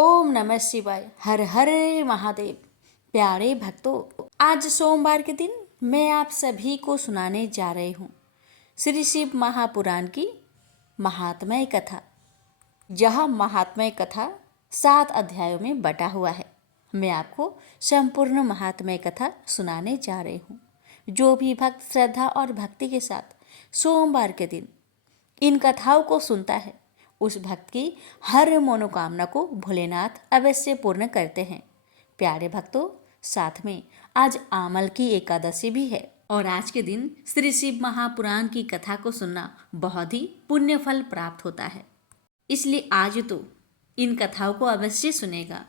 ओम नमः शिवाय। हर हर महादेव। प्यारे भक्तों, आज सोमवार के दिन मैं आप सभी को सुनाने जा रही हूँ श्री शिव महापुराण की महात्म्य कथा। यह महात्म्य कथा 7 अध्यायों में बटा हुआ है। मैं आपको संपूर्ण महात्म्य कथा सुनाने जा रही हूँ। जो भी भक्त श्रद्धा और भक्ति के साथ सोमवार के दिन इन कथाओं को सुनता है, उस भक्त की हर मनोकामना को भोलेनाथ अवश्य पूर्ण करते हैं। प्यारे भक्तों, साथ में आज आमल की एकादशी भी है और आज के दिन श्री शिव महापुराण की कथा को सुनना बहुत ही पुण्य फल प्राप्त होता है। इसलिए आज तो इन कथाओं को अवश्य सुनेगा।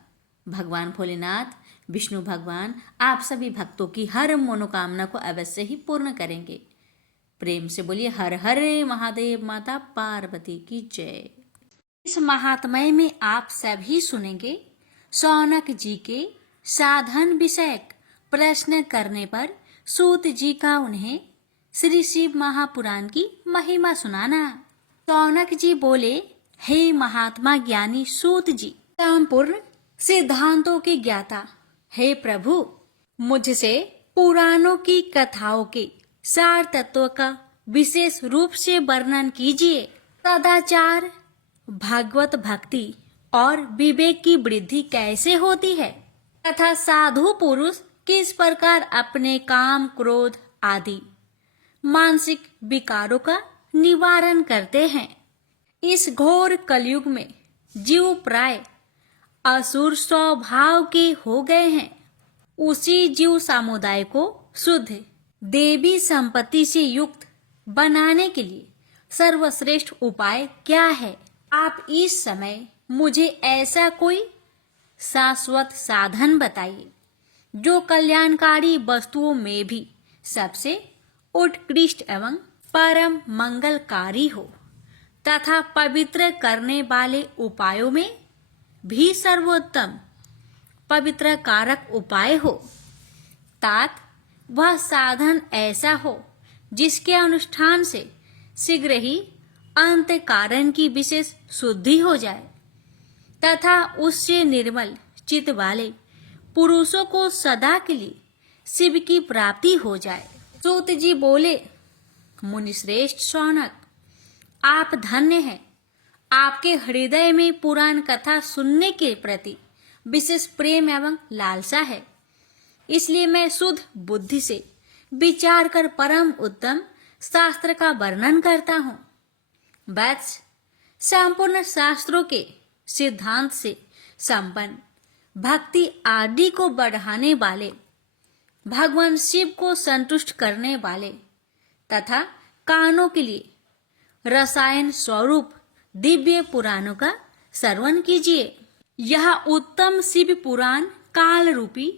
भगवान भोलेनाथ, विष्णु भगवान आप सभी भक्तों की हर मनोकामना को अवश्य ही पूर्ण करेंगे। प्रेम से बोलिए हर हर महादेव। माता पार्वती की जय। इस महात्म्य में आप सभी सुनेंगे शौनक जी के साधन विषयक प्रश्न करने पर सूत जी का उन्हें श्री शिव महापुराण की महिमा सुनाना। शौनक जी बोले, हे महात्मा ज्ञानी सूत जी, संपूर्ण सिद्धांतों के ज्ञाता, हे प्रभु, मुझसे पुराणों की कथाओं के सार तत्व का विशेष रूप से वर्णन कीजिए। सदाचार, भागवत भक्ति और विवेक की वृद्धि कैसे होती है तथा साधु पुरुष किस प्रकार अपने काम, क्रोध आदि मानसिक विकारों का निवारण करते हैं। इस घोर कलयुग में जीव प्राय असुर स्वभाव के हो गए हैं। उसी जीव समुदाय को शुद्ध देवी संपत्ति से युक्त बनाने के लिए सर्वश्रेष्ठ उपाय क्या है? आप इस समय मुझे ऐसा कोई शाश्वत साधन बताइए जो कल्याणकारी वस्तुओं में भी सबसे उत्कृष्ट एवं परम मंगलकारी हो तथा पवित्र करने वाले उपायों में भी सर्वोत्तम पवित्र कारक उपाय हो। तात वह साधन ऐसा हो जिसके अनुष्ठान से शीघ्र ही अंत कारण की विशेष शुद्धि हो जाए तथा उससे निर्मल चित्त वाले पुरुषों को सदा के लिए शिव की प्राप्ति हो जाए। सूत जी बोले, मुनिश्रेष्ठ शौनक, आप धन्य हैं। आपके हृदय में पुराण कथा सुनने के प्रति विशेष प्रेम एवं लालसा है। इसलिए मैं शुद्ध बुद्धि से विचार कर परम उत्तम शास्त्र का वर्णन करता हूँ। वत्स, संपूर्ण शास्त्रों के सिद्धांत से संपन्न भक्ति आदि को बढ़ाने वाले, भगवान शिव को संतुष्ट करने वाले तथा कानों के लिए रसायन स्वरूप दिव्य पुराणों का श्रवण कीजिए। यह उत्तम शिव पुराण काल रूपी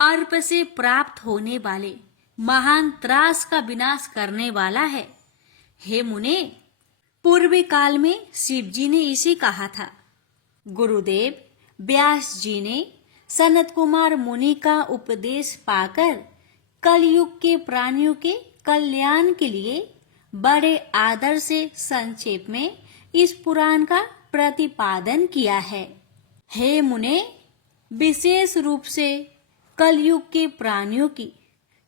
अर्प से प्राप्त होने वाले महान त्रास का विनाश करने वाला है। हे मुने, पूर्व काल में शिव जी ने इसे कहा था। गुरुदेव व्यास जी ने सनत कुमार मुनि का उपदेश पाकर कलयुग के प्राणियों के कल्याण के लिए बड़े आदर से संक्षेप में इस पुराण का प्रतिपादन किया है। हे मुने, विशेष रूप से कलयुग के प्राणियों की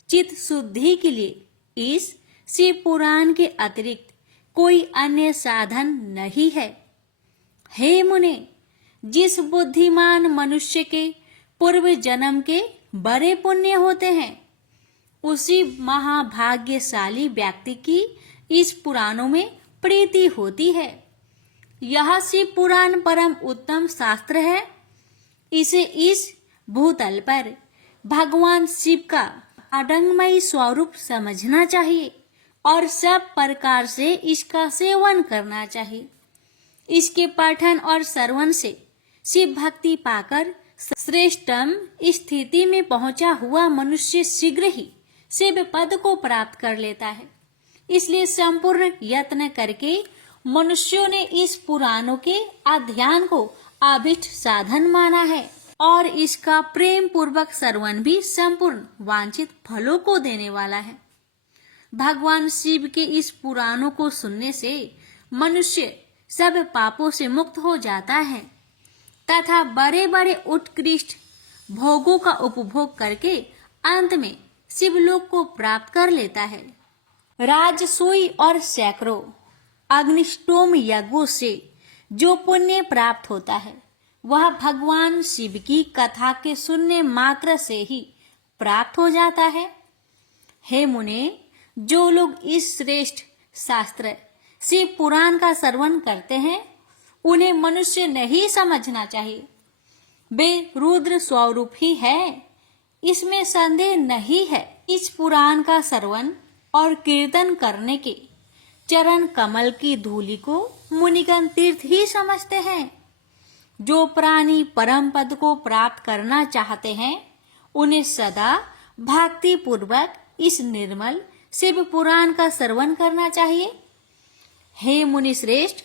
चित्त शुद्धि के लिए इस शिव पुराण के अतिरिक्त कोई अन्य साधन नहीं है। हे मुने, जिस बुद्धिमान मनुष्य के पूर्व जन्म के बड़े पुण्य होते हैं, उसी महाभाग्यशाली व्यक्ति की इस पुराणों में प्रीति होती है। यह शिव पुराण परम उत्तम शास्त्र है। इसे इस भूतल पर भगवान शिव का अडंगमयी स्वरूप समझना चाहिए और सब प्रकार से इसका सेवन करना चाहिए। इसके पठन और श्रवण से शिव भक्ति पाकर श्रेष्ठतम स्थिति में पहुंचा हुआ मनुष्य शीघ्र ही शिव पद को प्राप्त कर लेता है। इसलिए संपूर्ण यत्न करके मनुष्यों ने इस पुराणों के अध्ययन को अभीष्ट साधन माना है और इसका प्रेम पूर्वक श्रवण भी संपूर्ण वांछित फलों को देने वाला है। भगवान शिव के इस पुराणों को सुनने से मनुष्य सब पापों से मुक्त हो जाता है तथा बड़े बड़े उत्कृष्ट भोगों का उपभोग करके अंत में शिवलोक को प्राप्त कर लेता है। राजसूय और सैकड़ों अग्निष्टोम यज्ञों से जो पुण्य प्राप्त होता है वह भगवान शिव की कथा के सुनने मात्र से ही प्राप्त हो जाता है। हे मुने, जो लोग इस श्रेष्ठ शास्त्र शिव पुराण का श्रवण करते हैं उन्हें मनुष्य नहीं समझना चाहिए। वे रुद्र स्वरूप ही है, इसमें संदेह नहीं है। इस पुराण का श्रवण और कीर्तन करने के चरण कमल की धूलि को मुनिगण तीर्थ ही समझते हैं। जो प्राणी परम पद को प्राप्त करना चाहते हैं उन्हें सदा भक्ति पूर्वक इस निर्मल शिव पुराण का श्रवण करना चाहिए। हे मुनि श्रेष्ठ,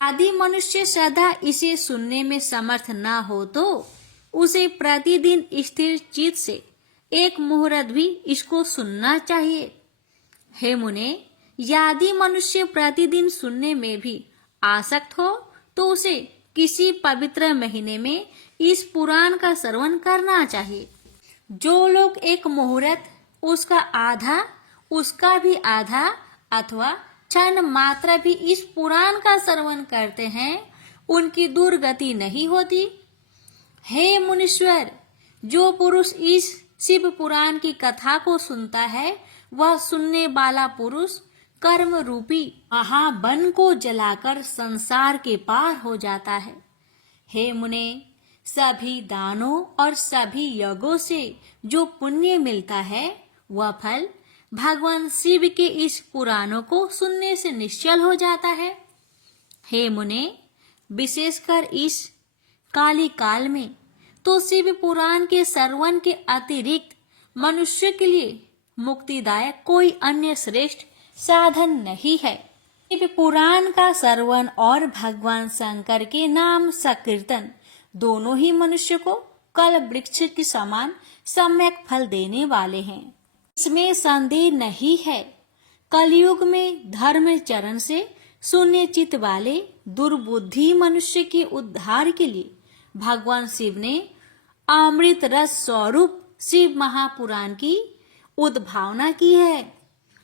यदि मनुष्य सदा इसे सुनने में समर्थ न हो तो उसे प्रतिदिन स्थिर चित्त से एक मुहूर्त भी इसको सुनना चाहिए। हे मुने, यदि मनुष्य प्रतिदिन सुनने में भी आसक्त हो तो उसे किसी पवित्र महीने में इस पुराण का श्रवण करना चाहिए। जो लोग एक मुहूर्त उसका आधा, उसका भी आधा अथवा क्षण मात्र भी इस पुराण का श्रवण करते हैं उनकी दुर्गति नहीं होती। हे मुनीश्वर, जो पुरुष इस शिव पुराण की कथा को सुनता है वह सुनने वाला पुरुष कर्म रूपी महावन को जलाकर संसार के पार हो जाता है। हे मुने, सभी दानों और सभी यज्ञों से जो पुण्य मिलता है वह फल भगवान शिव के इस पुराणों को सुनने से निश्चल हो जाता है। हे मुने, विशेषकर इस काली काल में तो शिव पुराण के श्रवण के अतिरिक्त मनुष्य के लिए मुक्तिदायक कोई अन्य श्रेष्ठ साधन नहीं है। शिव पुराण का श्रवण और भगवान शंकर के नाम संकीर्तन दोनों ही मनुष्य को कल वृक्ष के समान सम्यक फल देने वाले हैं, इसमें संदेह नहीं है। कलयुग में धर्म चरण से शून्य चित्त वाले दुर्बुद्धि मनुष्य के उद्धार के लिए भगवान शिव ने अमृत रस स्वरूप शिव महापुराण की उद्भावना की है।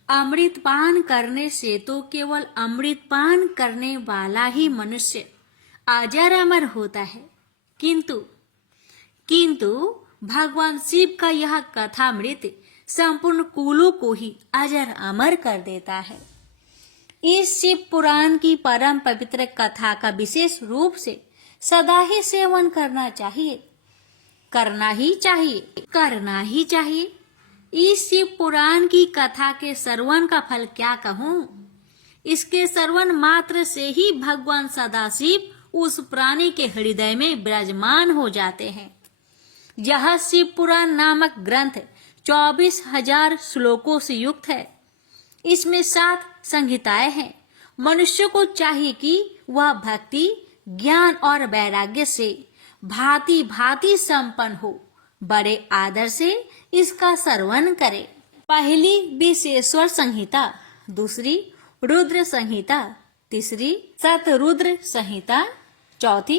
अमृत पान करने से तो केवल अमृत पान करने वाला ही मनुष्य अजर अमर होता है, किंतु भगवान शिव का यह कथामृत संपूर्ण कुलों को ही अजर अमर कर देता है। इस शिव पुराण की परम पवित्र कथा का विशेष रूप से सदा ही सेवन करना चाहिए, करना ही चाहिए। इस शिव पुराण की कथा के श्रवण का फल क्या कहूँ। इसके श्रवण मात्र से ही भगवान सदाशिव उस प्राणी के हृदय में विराजमान हो जाते हैं। यह शिव पुराण नामक ग्रंथ 24,000 श्लोकों से युक्त है। इसमें 7 संहिताएं हैं। मनुष्य को चाहिए कि वह भक्ति, ज्ञान और वैराग्य से भांति भांति संपन्न हो, बड़े आदर से इसका श्रवण करे। पहली विशेश्वर संहिता, दूसरी रुद्र संहिता, तीसरी शतरुद्र संहिता, चौथी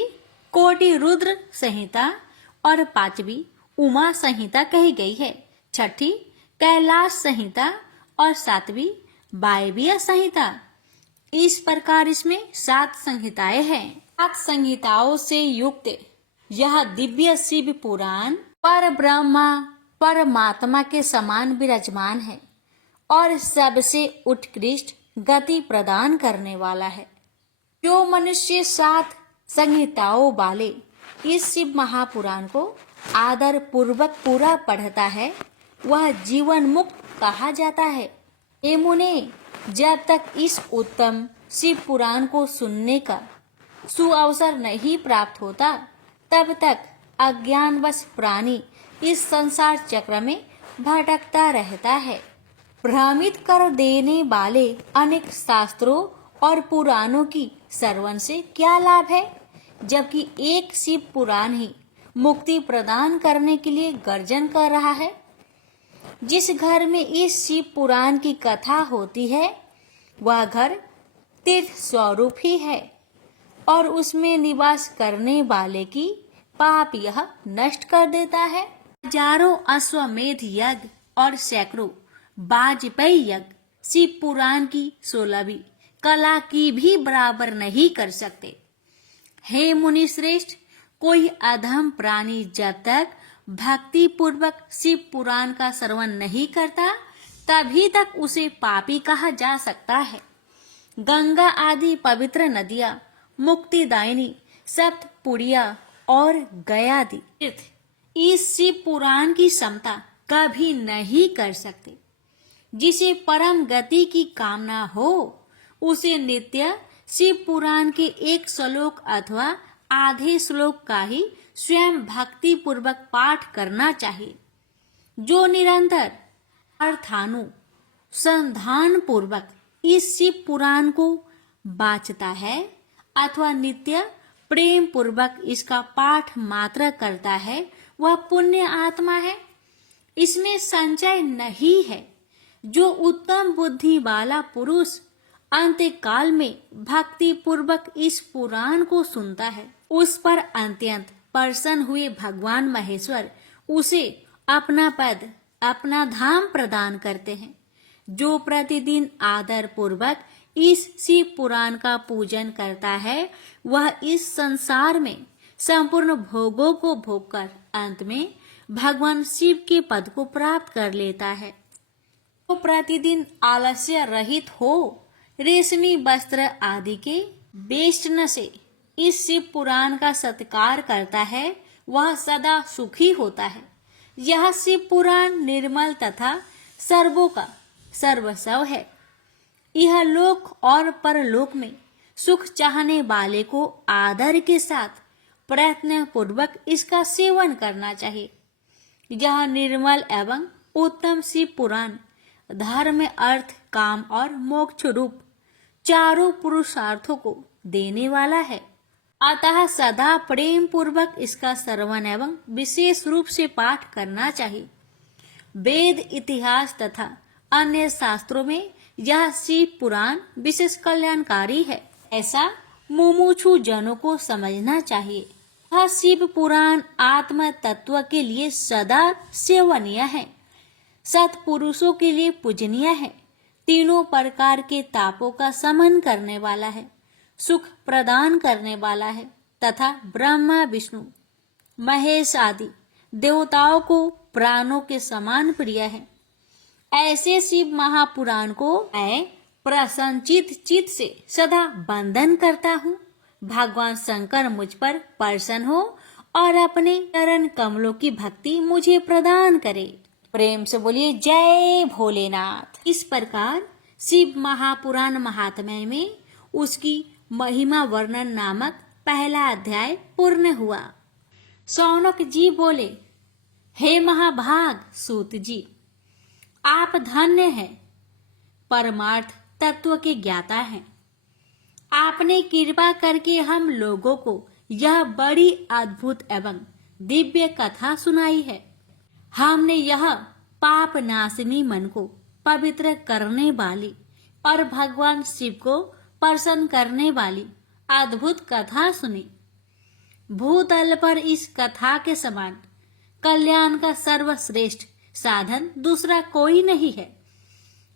कोटि रुद्र संहिता और 5वीं उमा संहिता कही गई है। 6ठी कैलाश संहिता और 7वीं वायव्य संहिता। इस प्रकार इसमें 7 संहिताएं हैं। 7 संहिताओं से युक्त यह दिव्य शिव पुराण पर ब्रह्मा परमात्मा के समान विराजमान है और सबसे उत्कृष्ट गति प्रदान करने वाला है। जो मनुष्य 7 संहिताओं वाले इस शिव महापुराण को आदर पूर्वक पूरा पढ़ता है वह जीवन मुक्त कहा जाता है। हे मुने, जब तक इस उत्तम शिव पुराण को सुनने का सुअवसर नहीं प्राप्त होता तब तक अज्ञानवश प्राणी इस संसार चक्र में भटकता रहता है। भ्रमित कर देने वाले अनेक शास्त्रों और पुराणों की श्रवण से क्या लाभ है, जबकि एक शिव पुराण ही मुक्ति प्रदान करने के लिए गर्जन कर रहा है। जिस घर में इस शिव पुराण की कथा होती है वह घर तीर्थ स्वरूप ही है। और उसमें निवास करने वाले की पाप यह नष्ट कर देता है। हजारों अश्वमेध यज्ञ और सैकड़ों वाजपेयी यज्ञ शिव पुराण की 16वीं कला की भी बराबर नहीं कर सकते। हे मुनि श्रेष्ठ, कोई अधम प्राणी जब तक भक्ति पूर्वक शिव पुराण का श्रवण नहीं करता तभी तक उसे पापी कहा जा सकता है। गंगा आदि पवित्र नदियां, मुक्तिदायिनी सप्तपुड़िया और गयादि तीर्थ इस शिव पुराण की समता कभी नहीं कर सकते। जिसे परम गति की कामना हो उसे नित्य शिव पुराण के एक श्लोक अथवा आधे श्लोक का ही स्वयं भक्ति पूर्वक पाठ करना चाहिए। जो निरंतर अर्थानुसंधान पूर्वक इस शिव पुराण को बाचता है अथवा नित्य प्रेम पूर्वक इसका पाठ मात्र करता है, वह पुण्य आत्मा है। इसमें संचय नहीं है। जो उत्तम बुद्धि वाला पुरुष अंत्यकाल में भक्ति पूर्वक इस पुराण को सुनता है, उस पर अत्यंत प्रसन्न हुए भगवान महेश्वर उसे अपना पद, अपना धाम प्रदान करते हैं। जो प्रतिदिन आदर पूर्वक इस शिव पुराण का पूजन करता है, वह इस संसार में संपूर्ण भोगों को भोगकर अंत में भगवान शिव के पद को प्राप्त कर लेता है। तो प्रतिदिन आलस्य रहित हो रेशमी वस्त्र आदि के वेष्टन से इस शिव पुराण का सत्कार करता है, वह सदा सुखी होता है। यह शिव पुराण निर्मल तथा सर्वों का सर्वस्व है। यह लोक और परलोक में सुख चाहने वाले को आदर के साथ प्रयत्न पूर्वक इसका सेवन करना चाहिए। यह निर्मल एवं उत्तम शिव पुराण धर्म, अर्थ, काम और मोक्ष रूप चारों पुरुषार्थों को देने वाला है। अतः सदा प्रेम पूर्वक इसका श्रवण एवं विशेष रूप से पाठ करना चाहिए। वेद, इतिहास तथा अन्य शास्त्रों में यह शिव पुराण विशेष कल्याणकारी है, ऐसा मुमुक्षु जनों को समझना चाहिए। यह शिव पुराण आत्म तत्व के लिए सदा सेवनीय है, सत्पुरुषों के लिए पूजनीय है, तीनों प्रकार के तापों का शमन करने वाला है, सुख प्रदान करने वाला है तथा ब्रह्मा, विष्णु, महेश आदि देवताओं को प्राणों के समान प्रिय है। ऐसे शिव महापुराण को मैं प्रसन्नचित चित्त से सदा वंदन करता हूँ। भगवान शंकर मुझ पर प्रसन्न हो और अपने चरण कमलों की भक्ति मुझे प्रदान करे। प्रेम से बोलिए जय भोलेनाथ। इस प्रकार शिव महापुराण महात्म्य में उसकी महिमा वर्णन नामक पहला अध्याय पूर्ण हुआ। शौनक जी बोले, हे महाभाग सूत जी, आप धन्य हैं, परमार्थ तत्व के ज्ञाता हैं। आपने कृपा करके हम लोगों को यह बड़ी अद्भुत एवं दिव्य कथा सुनाई है। हमने यह पाप नाशिनी मन को पवित्र करने वाली और भगवान शिव को प्रसन्न करने वाली अद्भुत कथा सुनी। भूतल पर इस कथा के समान कल्याण का सर्वश्रेष्ठ साधन दूसरा कोई नहीं है।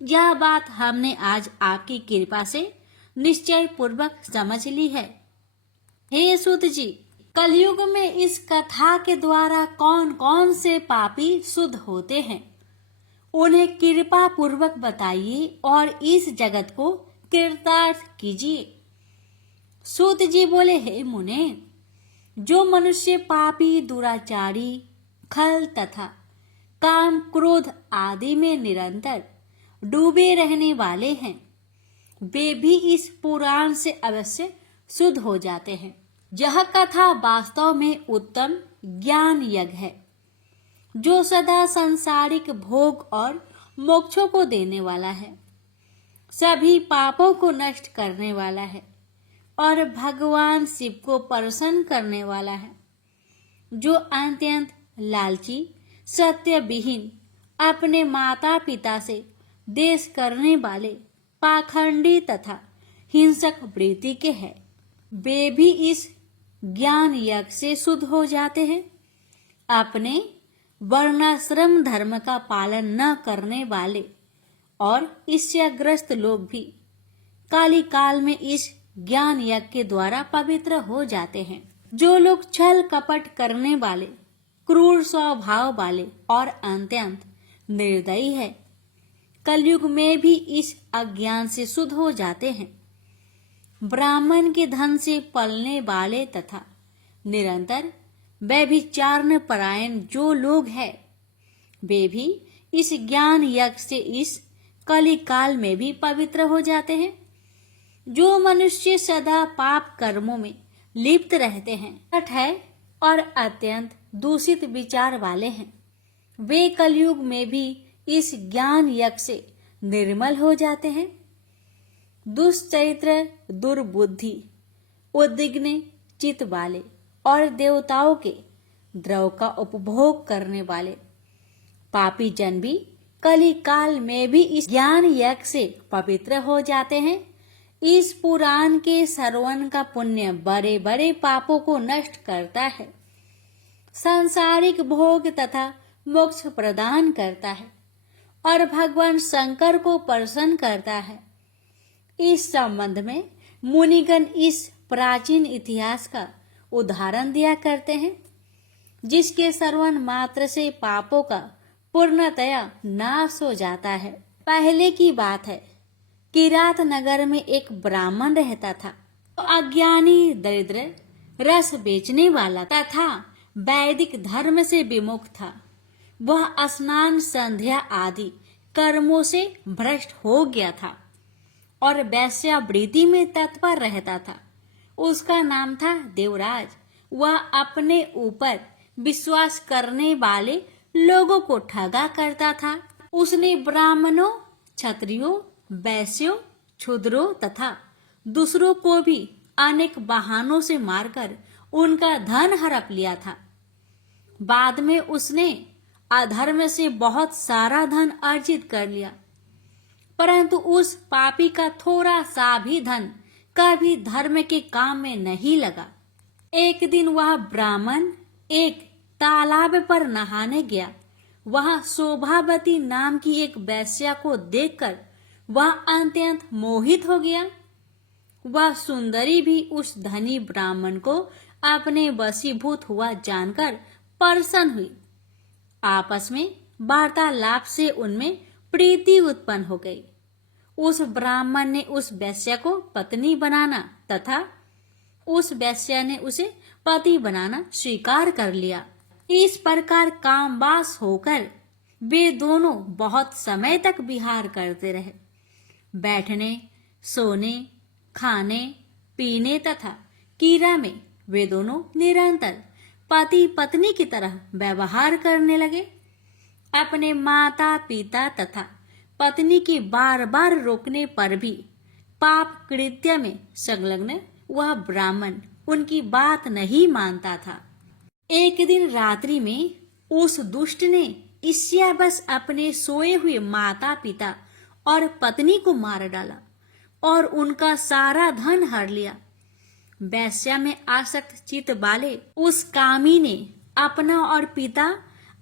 यह बात हमने आज आपकी कृपा से निश्चय पूर्वक समझ ली है। हे सूत जी, कलयुग में इस कथा के द्वारा कौन कौन से पापी शुद्ध होते हैं, उन्हें कृपा पूर्वक बताइए और इस जगत को कृतार्थ कीजिए। सूत जी बोले, हे मुने, जो मनुष्य पापी, दुराचारी, खल तथा काम, क्रोध आदि में निरंतर डूबे रहने वाले हैं, वे भी इस पुराण से अवश्य शुद्ध हो जाते हैं। यह कथा वास्तव में उत्तम ज्ञान यज्ञ है, जो सदा सांसारिक भोग और मोक्षों को देने वाला है, सभी पापों को नष्ट करने वाला है और भगवान शिव को प्रसन्न करने वाला है। जो अत्यंत लालची, सत्य विहीन, अपने माता पिता से देश करने वाले, पाखंडी तथा हिंसक वृत्ति के हैं, वे भी इस ज्ञान यज्ञ से शुद्ध हो जाते हैं। अपने वर्णाश्रम धर्म का पालन न करने वाले और ईर्ष्याग्रस्त लोग भी काली काल में इस ज्ञान यज्ञ के द्वारा पवित्र हो जाते हैं। जो लोग छल कपट करने वाले, क्रूर स्वभाव वाले और अत्यंत निर्दयी है, कलयुग में भी इस अज्ञान से शुद्ध हो जाते हैं। ब्राह्मण के धन से पलने वाले तथा निरंतर व्यभिचारण परायण जो लोग हैं, वे भी इस ज्ञान यज्ञ से इस कली काल में भी पवित्र हो जाते हैं। जो मनुष्य सदा पाप कर्मों में लिप्त रहते हैं, कपट है और अत्यंत दूषित विचार वाले हैं, वे कलयुग में भी इस ज्ञान यज्ञ से निर्मल हो जाते हैं। दुष्चरित्र, दुर्बुद्धि, उद्विग्न चित्त वाले और देवताओं के द्रव का उपभोग करने वाले पापी जन भी कली काल में भी इस ज्ञान यज्ञ से पवित्र हो जाते हैं। इस पुराण के श्रवण का पुण्य बड़े बड़े पापों को नष्ट करता है, सांसारिक भोग तथा मोक्ष प्रदान करता है और भगवान शंकर को प्रसन्न करता है। इस संबंध में मुनिगण इस प्राचीन इतिहास का उदाहरण दिया करते हैं, जिसके श्रवण मात्र से पापों का पूर्णतया नाश हो जाता है। पहले की बात है, किरात नगर में एक ब्राह्मण रहता था। तो अज्ञानी, दरिद्र, रस बेचने वाला तथा वैदिक धर्म से विमुख था। वह स्नान, संध्या आदि कर्मों से भ्रष्ट हो गया था और वैश्यावृत्ति में तत्पर रहता था। उसका नाम था देवराज। वह अपने ऊपर विश्वास करने वाले लोगों को ठगा करता था। उसने ब्राह्मणों, क्षत्रियों, वैश्यों, क्षुद्रों तथा दूसरों को भी अनेक बहानों से मारकर उनका धन हड़प लिया था। बाद में उसने अधर्म से बहुत सारा धन अर्जित कर लिया, परंतु उस पापी का थोड़ा सा भी धन कभी धर्म के काम में नहीं लगा। एक दिन वह ब्राह्मण एक तालाब पर नहाने गया। वहां शोभावती नाम की एक वेश्या को देखकर वह अत्यंत मोहित हो गया। वह सुंदरी भी उस धनी ब्राह्मण को अपने वशीभूत हुआ जानकर प्रसन्न हुई। आपस में वार्तालाप से उनमें प्रीति उत्पन्न हो गई। उस ब्राह्मण ने उस वेश्या को पत्नी बनाना तथा उस वेश्या ने उसे पति बनाना स्वीकार कर लिया। इस प्रकार कामवास होकर वे दोनों बहुत समय तक विहार करते रहे। बैठने, सोने, खाने, पीने तथा क्रीड़ा में वे दोनों निरंतर पति पत्नी की तरह व्यवहार करने लगे। अपने माता पिता तथा पत्नी की बार बार रोकने पर भी पाप कृत्य में संलग्न वह ब्राह्मण उनकी बात नहीं मानता था। एक दिन रात्रि में उस दुष्ट ने ईर्ष्यावश अपने सोए हुए माता पिता और पत्नी को मार डाला और उनका सारा धन हर लिया। वैश्या में आसक्त चित्त वाले उस कामी ने अपना और पिता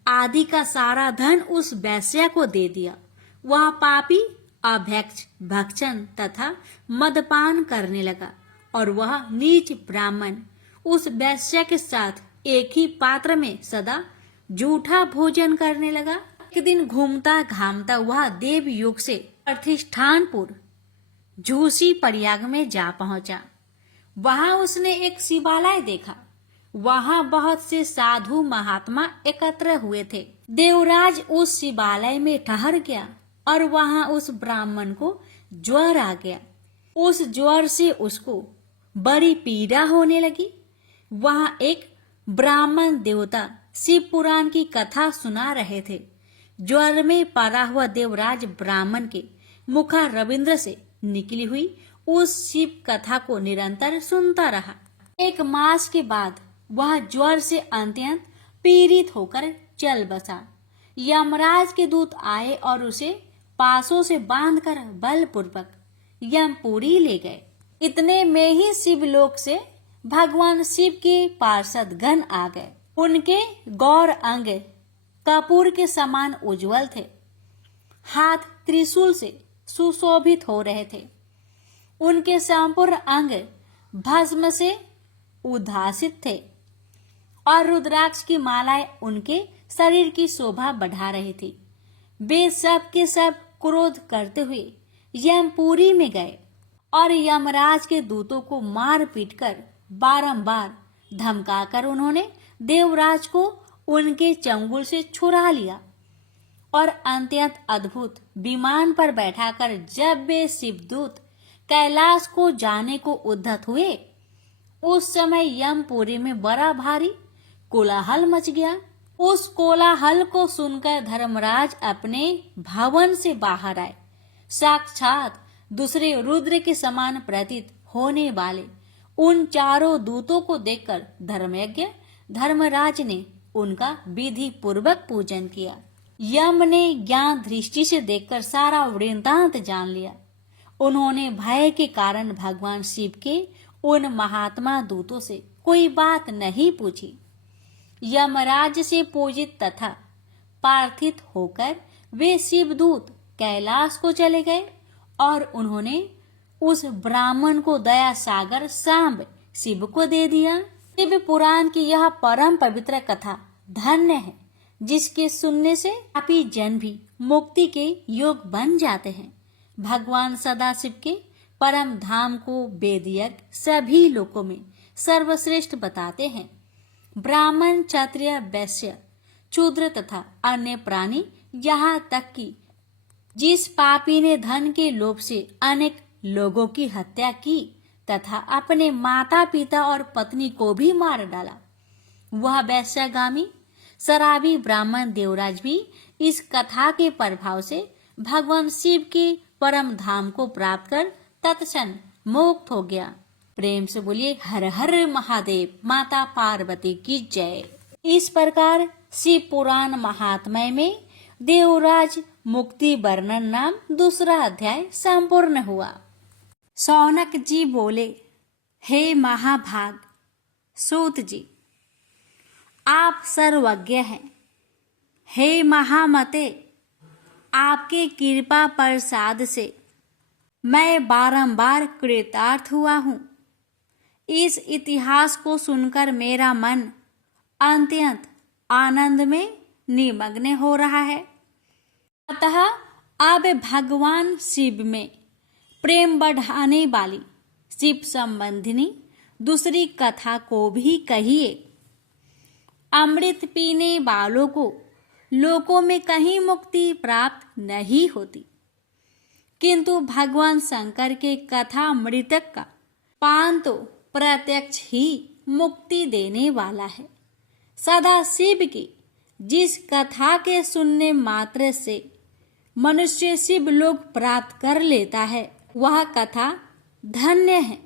आदि का सारा धन उस वैश्या को दे दिया। वह पापी अभैक्ष, भक्षण तथा मदपान करने लगा और वह नीच ब्राह्मण उस वैश्या के साथ एक ही पात्र में सदा झूठा भोजन करने लगा। एक दिन घूमता घामता वह देवयुग से प्रतिष्ठानपुर झूसी प्रयाग में जा पहुंचा। वहां उसने एक शिवालय देखा। वहां बहुत से साधु महात्मा एकत्र हुए थे। देवराज उस शिवालय में ठहर गया और वहां उस ब्राह्मण को ज्वर आ गया। उस ज्वर से उसको बड़ी पीड़ा होने लगी। वहां एक ब्राह्मण देवता शिव पुराण की कथा सुना रहे थे। ज्वर में पड़ा हुआ देवराज ब्राह्मण के मुखा रविंद्र से निकली हुई उस शिव कथा को निरंतर सुनता रहा। एक मास के बाद वह ज्वर से अत्यंत पीड़ित होकर चल बसा। यमराज के दूत आए और उसे पासों से बांधकर बलपूर्वक यमपुरी ले गए। इतने में ही शिवलोक से भगवान शिव के पार्षद गण आ गए। उनके गौर अंग कपूर के समान उज्जवल थे, हाथ त्रिशूल से सुशोभित हो रहे थे। उनके संपूर्ण अंग भस्म से उद्भासित थे और रुद्राक्ष की मालाएं उनके शरीर की शोभा बढ़ा रही थी। वे सब के सब क्रोध करते हुए यमपुरी में गए और यमराज के दूतों को मार पीट कर बारंबार धमकाकर उन्होंने देवराज को उनके चंगुल से छुड़ा लिया और अत्यंत अद्भुत विमान पर बैठाकर जब वे शिवदूत कैलाश को जाने को उद्यत हुए, उस समय यमपुरी में बड़ा भारी कोलाहल मच गया। उस कोलाहल को सुनकर धर्मराज अपने भवन से बाहर आए। साक्षात दूसरे रुद्र के समान प्रतीत होने वाले उन चारों दूतों को देखकर धर्मयज्ञ धर्मराज ने उनका विधि पूर्वक पूजन किया। यम ने ज्ञान दृष्टि से देखकर सारा वृत्तांत जान लिया। उन्होंने भय के कारण भगवान शिव के उन महात्मा दूतों से कोई बात नहीं पूछी। यमराज से पूजित तथा प्रार्थित होकर वे शिवदूत कैलाश को चले गए और उन्होंने उस ब्राह्मण को दया सागर सांब शिव को दे दिया। शिव पुराण की यह परम पवित्र कथा धन्य है, जिसके सुनने से पापी जन भी मुक्ति के योग बन जाते हैं। भगवान सदाशिव के परम धाम को वेदयज्ञ सभी लोकों में सर्वश्रेष्ठ बताते हैं। ब्राह्मण, क्षत्रिय, वैश्य, शूद्र तथा अन्य प्राणी, यहाँ तक कि जिस पापी ने धन के लोभ से अनेक लोगों की हत्या की तथा अपने माता पिता और पत्नी को भी मार डाला, वह वैश्यगामी शराबी ब्राह्मण देवराज भी इस कथा के प्रभाव से भगवान शिव के परम धाम को प्राप्त कर तत्क्षण मुक्त हो गया। प्रेम से बोलिए हर हर महादेव, माता पार्वती की जय। इस प्रकार शिव पुराण महात्म्य में देवराज मुक्ति वर्णन नाम दूसरा अध्याय संपूर्ण हुआ। शौनक जी बोले, हे महाभाग सूत जी, आप सर्वज्ञ हैं। हे महामते, आपके कृपा प्रसाद से मैं बारंबार कृतार्थ हुआ हूँ। इस इतिहास को सुनकर मेरा मन अत्यंत आनंद में निमग्न हो रहा है। अतः अब भगवान शिव में प्रेम बढ़ाने वाली शिव संबंधिनी दूसरी कथा को भी कहिए। अमृत पीने वालों को लोकों में कहीं मुक्ति प्राप्त नहीं होती, किंतु भगवान शंकर के कथा मृतक का पान तो प्रत्यक्ष ही मुक्ति देने वाला है। सदा शिव की जिस कथा के सुनने मात्र से मनुष्य शिव लोक प्राप्त कर लेता है, वह कथा धन्य है,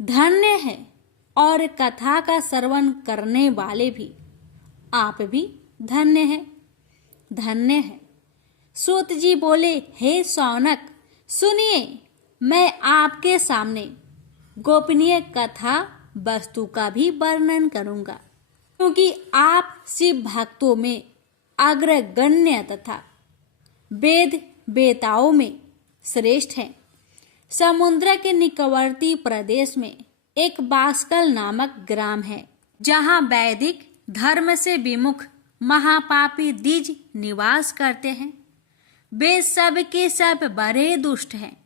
धन्य है। और कथा का श्रवण करने वाले भी, आप भी धन्य है, धन्य है। सूत जी बोले, हे शौनक, सुनिए, मैं आपके सामने गोपनीय कथा वस्तु का भी वर्णन करूंगा, क्योंकि आप शिव भक्तों में अग्रगण्य तथा वेद वेताओं में श्रेष्ठ हैं। समुद्र के निकटवर्ती प्रदेश में एक बास्कल नामक ग्राम है, जहां वैदिक धर्म से विमुख महापापी द्विज निवास करते हैं। वे सब के सब बड़े दुष्ट हैं।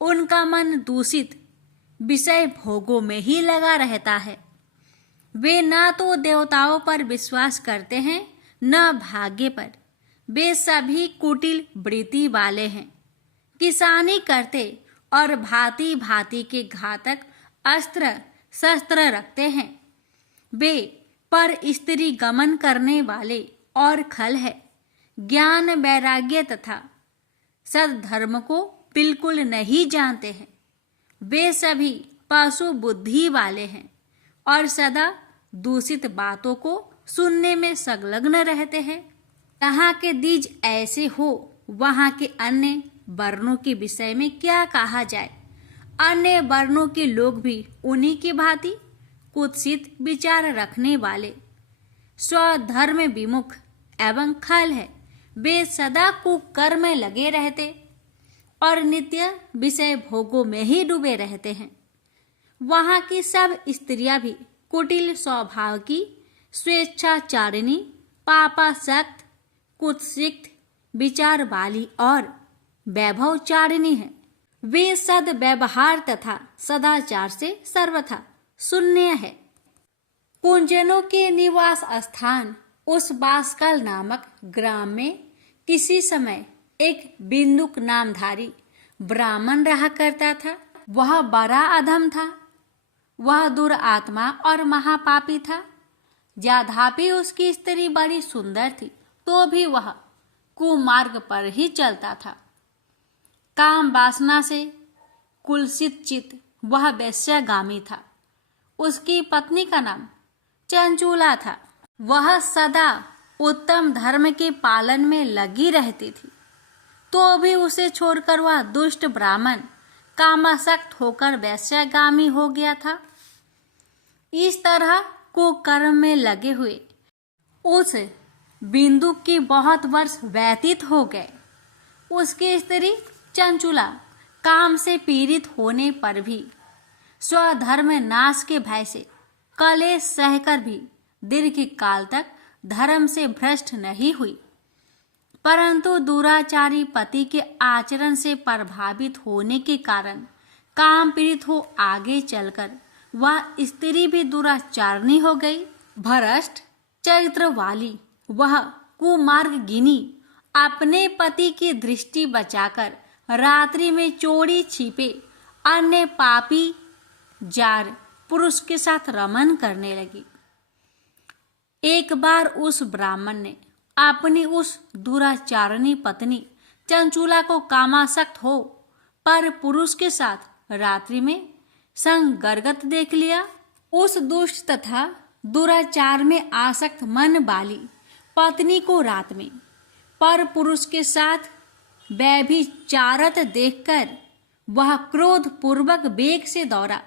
उनका मन दूषित विषय भोगों में ही लगा रहता है। वे न तो देवताओं पर विश्वास करते हैं, न भाग्य पर। वे सभी कुटिल वृत्ति वाले हैं। किसानी करते और भांति भांति के घातक अस्त्र शस्त्र रखते हैं। वे पर स्त्री गमन करने वाले और खल है। ज्ञान, वैराग्य तथा सद्धर्म को बिल्कुल नहीं जानते हैं। वे सभी पशु बुद्धि वाले हैं और सदा दूषित बातों को सुनने में संलग्न रहते हैं। यहाँ के द्विज ऐसे हो, वहाँ के अन्य वर्णों के विषय में क्या कहा जाए। अन्य वर्णों के लोग भी उन्हीं की भांति कुत्सित विचार रखने वाले, स्वधर्म विमुख एवं खल है। वे सदा कुकर्म में लगे रहते और नित्य विषय भोगों में ही डूबे रहते हैं। वहां की सब स्त्रियां भी कुटिल स्वभाव की, स्वेच्छाचारिणी, पापासक्त, कुत्सित विचार वाली और वैभवचारिणी है। वे सद व्यवहार तथा सदाचार से सर्वथा शून्य है। कुंजनों के निवास स्थान उस बासकल नामक ग्राम में किसी समय एक बिंदुक नामधारी ब्राह्मण रहा करता था। वह बड़ा अधम था। वह दुरात्मा और महापापी था। यद्यपि उसकी स्त्री बड़ी सुंदर थी तो भी वह कुमार्ग पर ही चलता था। काम वासना से कुलसित चित वह वैश्यगामी था। उसकी पत्नी का नाम चंचूला था। वह सदा उत्तम धर्म के पालन में लगी रहती थी, तो भी उसे छोड़कर वह दुष्ट ब्राह्मण कामासक्त होकर वैश्यगामी हो गया था। इस तरह कुकर्म में लगे हुए उस बिंदु के बहुत वर्ष व्यतीत हो गए। उसकी स्त्री चंचुला काम से पीड़ित होने पर भी स्वधर्म नाश के भय से कलेश सहकर भी दीर्घ काल तक धर्म से भ्रष्ट नहीं हुई, परंतु दुराचारी पति के आचरण से प्रभावित होने के कारण काम पीड़ित हो आगे चलकर वह स्त्री भी दुराचारणी हो गई। भ्रष्ट चरित्र वाली वह कुमार्गिनी अपने पति की दृष्टि बचाकर रात्रि में चोरी छिपे अन्य पापी जार पुरुष के साथ रमन करने लगी। एक बार उस ब्राह्मण ने अपनी उस दुराचारणी पत्नी चंचूला को कामासक्त हो पर पुरुष के साथ रात्रि में संगर्गत देख लिया। उस दुष्ट तथा दुराचार में आसक्त मन वाली पत्नी को रात में पर पुरुष के साथ व्यभिचारत देखकर वह क्रोध पूर्वक वेग से दौड़ा।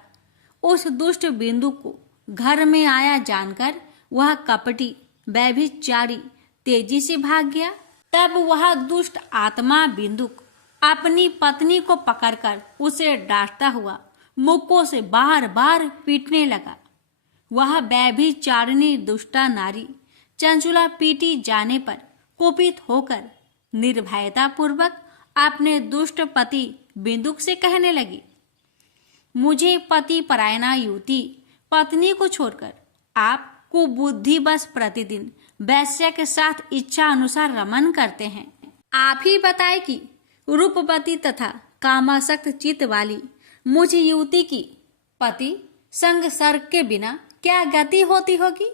उस दुष्ट बिंदु को घर में आया जानकर वह कपटी व्यभिचारी तेजी से भाग गया। तब वह दुष्ट आत्मा बिंदुक अपनी पत्नी को पकड़कर उसे डांटता हुआ मुक्कों से बार बार पीटने लगा। वह व्यभिचारिणी दुष्टा नारी चंचुला पीटी जाने पर कुपित होकर निर्भयता पूर्वक अपने दुष्ट पति बिंदुक से कहने लगी, मुझे पति परायणा युवती पत्नी को छोड़कर आप कुबुद्धि बस प्रतिदिन वैश्य के साथ इच्छा अनुसार रमन करते हैं। आप ही बताए कि रूपवती तथा कामासक्त चित्त वाली मुझ युवती की पति संग सर्ग के बिना क्या गति होती होगी।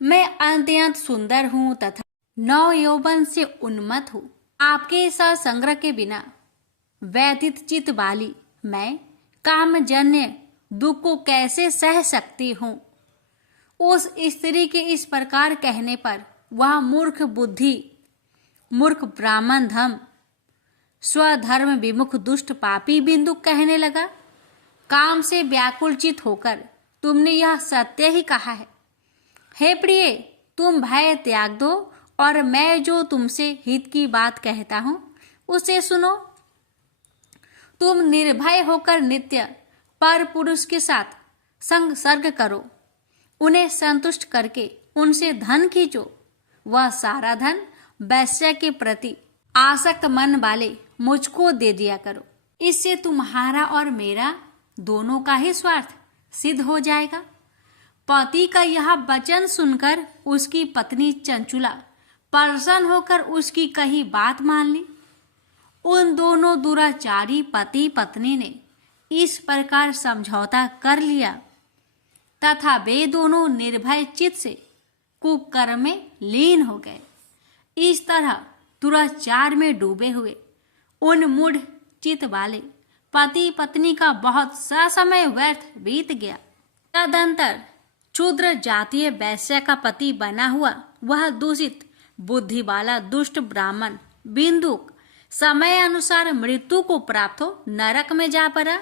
मैं अत्यंत सुंदर हूँ तथा नव यौवन से उन्मत्त हूँ। आपके सत्संग के बिना व्यथित चित्त वाली मैं कामजन्य दुख को कैसे सह सकती हूँ। उस स्त्री के इस प्रकार कहने पर वह मूर्ख बुद्धि, मूर्ख ब्राह्मण धम, स्वधर्म विमुख दुष्ट पापी बिंदु कहने लगा, काम से व्याकुल चित होकर तुमने यह सत्य ही कहा है। हे प्रिय, तुम भय त्याग दो और मैं जो तुमसे हित की बात कहता हूँ उसे सुनो। तुम निर्भय होकर नित्य पर पुरुष के साथ संग सर्ग करो, उन्हें संतुष्ट करके उनसे धन खींचो। वह सारा धन वैश्य के प्रति आसक्त मन वाले मुझको दे दिया करो। इससे तुम्हारा और मेरा दोनों का ही स्वार्थ सिद्ध हो जाएगा। पति का यह वचन सुनकर उसकी पत्नी चंचुला प्रसन्न होकर उसकी कही बात मान ली। उन दोनों दुराचारी पति पत्नी ने इस प्रकार समझौता कर लिया तथा वे दोनों निर्भय चित्त से कुकर्म में लीन हो गए। इस तरह दुराचार में डूबे हुए उन मूढ़ चित्त वाले पति पत्नी का बहुत सा समय व्यर्थ बीत गया। तदंतर क्षुद्र जातीय वैश्य का पति बना हुआ वह दूषित बुद्धि वाला दुष्ट ब्राह्मण बिंदुक समय अनुसार मृत्यु को प्राप्त हो नरक में जा पड़ा।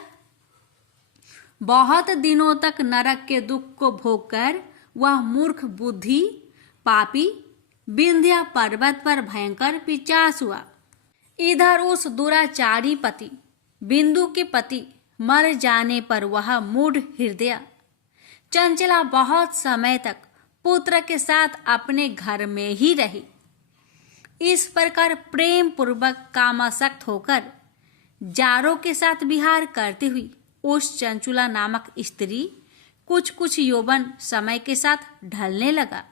बहुत दिनों तक नरक के दुख को भोगकर वह मूर्ख बुद्धि पापी विंध्या पर्वत पर भयंकर पिशाच हुआ। इधर उस दुराचारी पति बिंदु के पति मर जाने पर वह मूढ़ हृदय चंचला बहुत समय तक पुत्र के साथ अपने घर में ही रही। इस प्रकार प्रेम पूर्वक कामासक्त होकर जारों के साथ विहार करती हुई उस चंचुला नामक स्त्री कुछ यौवन समय के साथ ढलने लगा।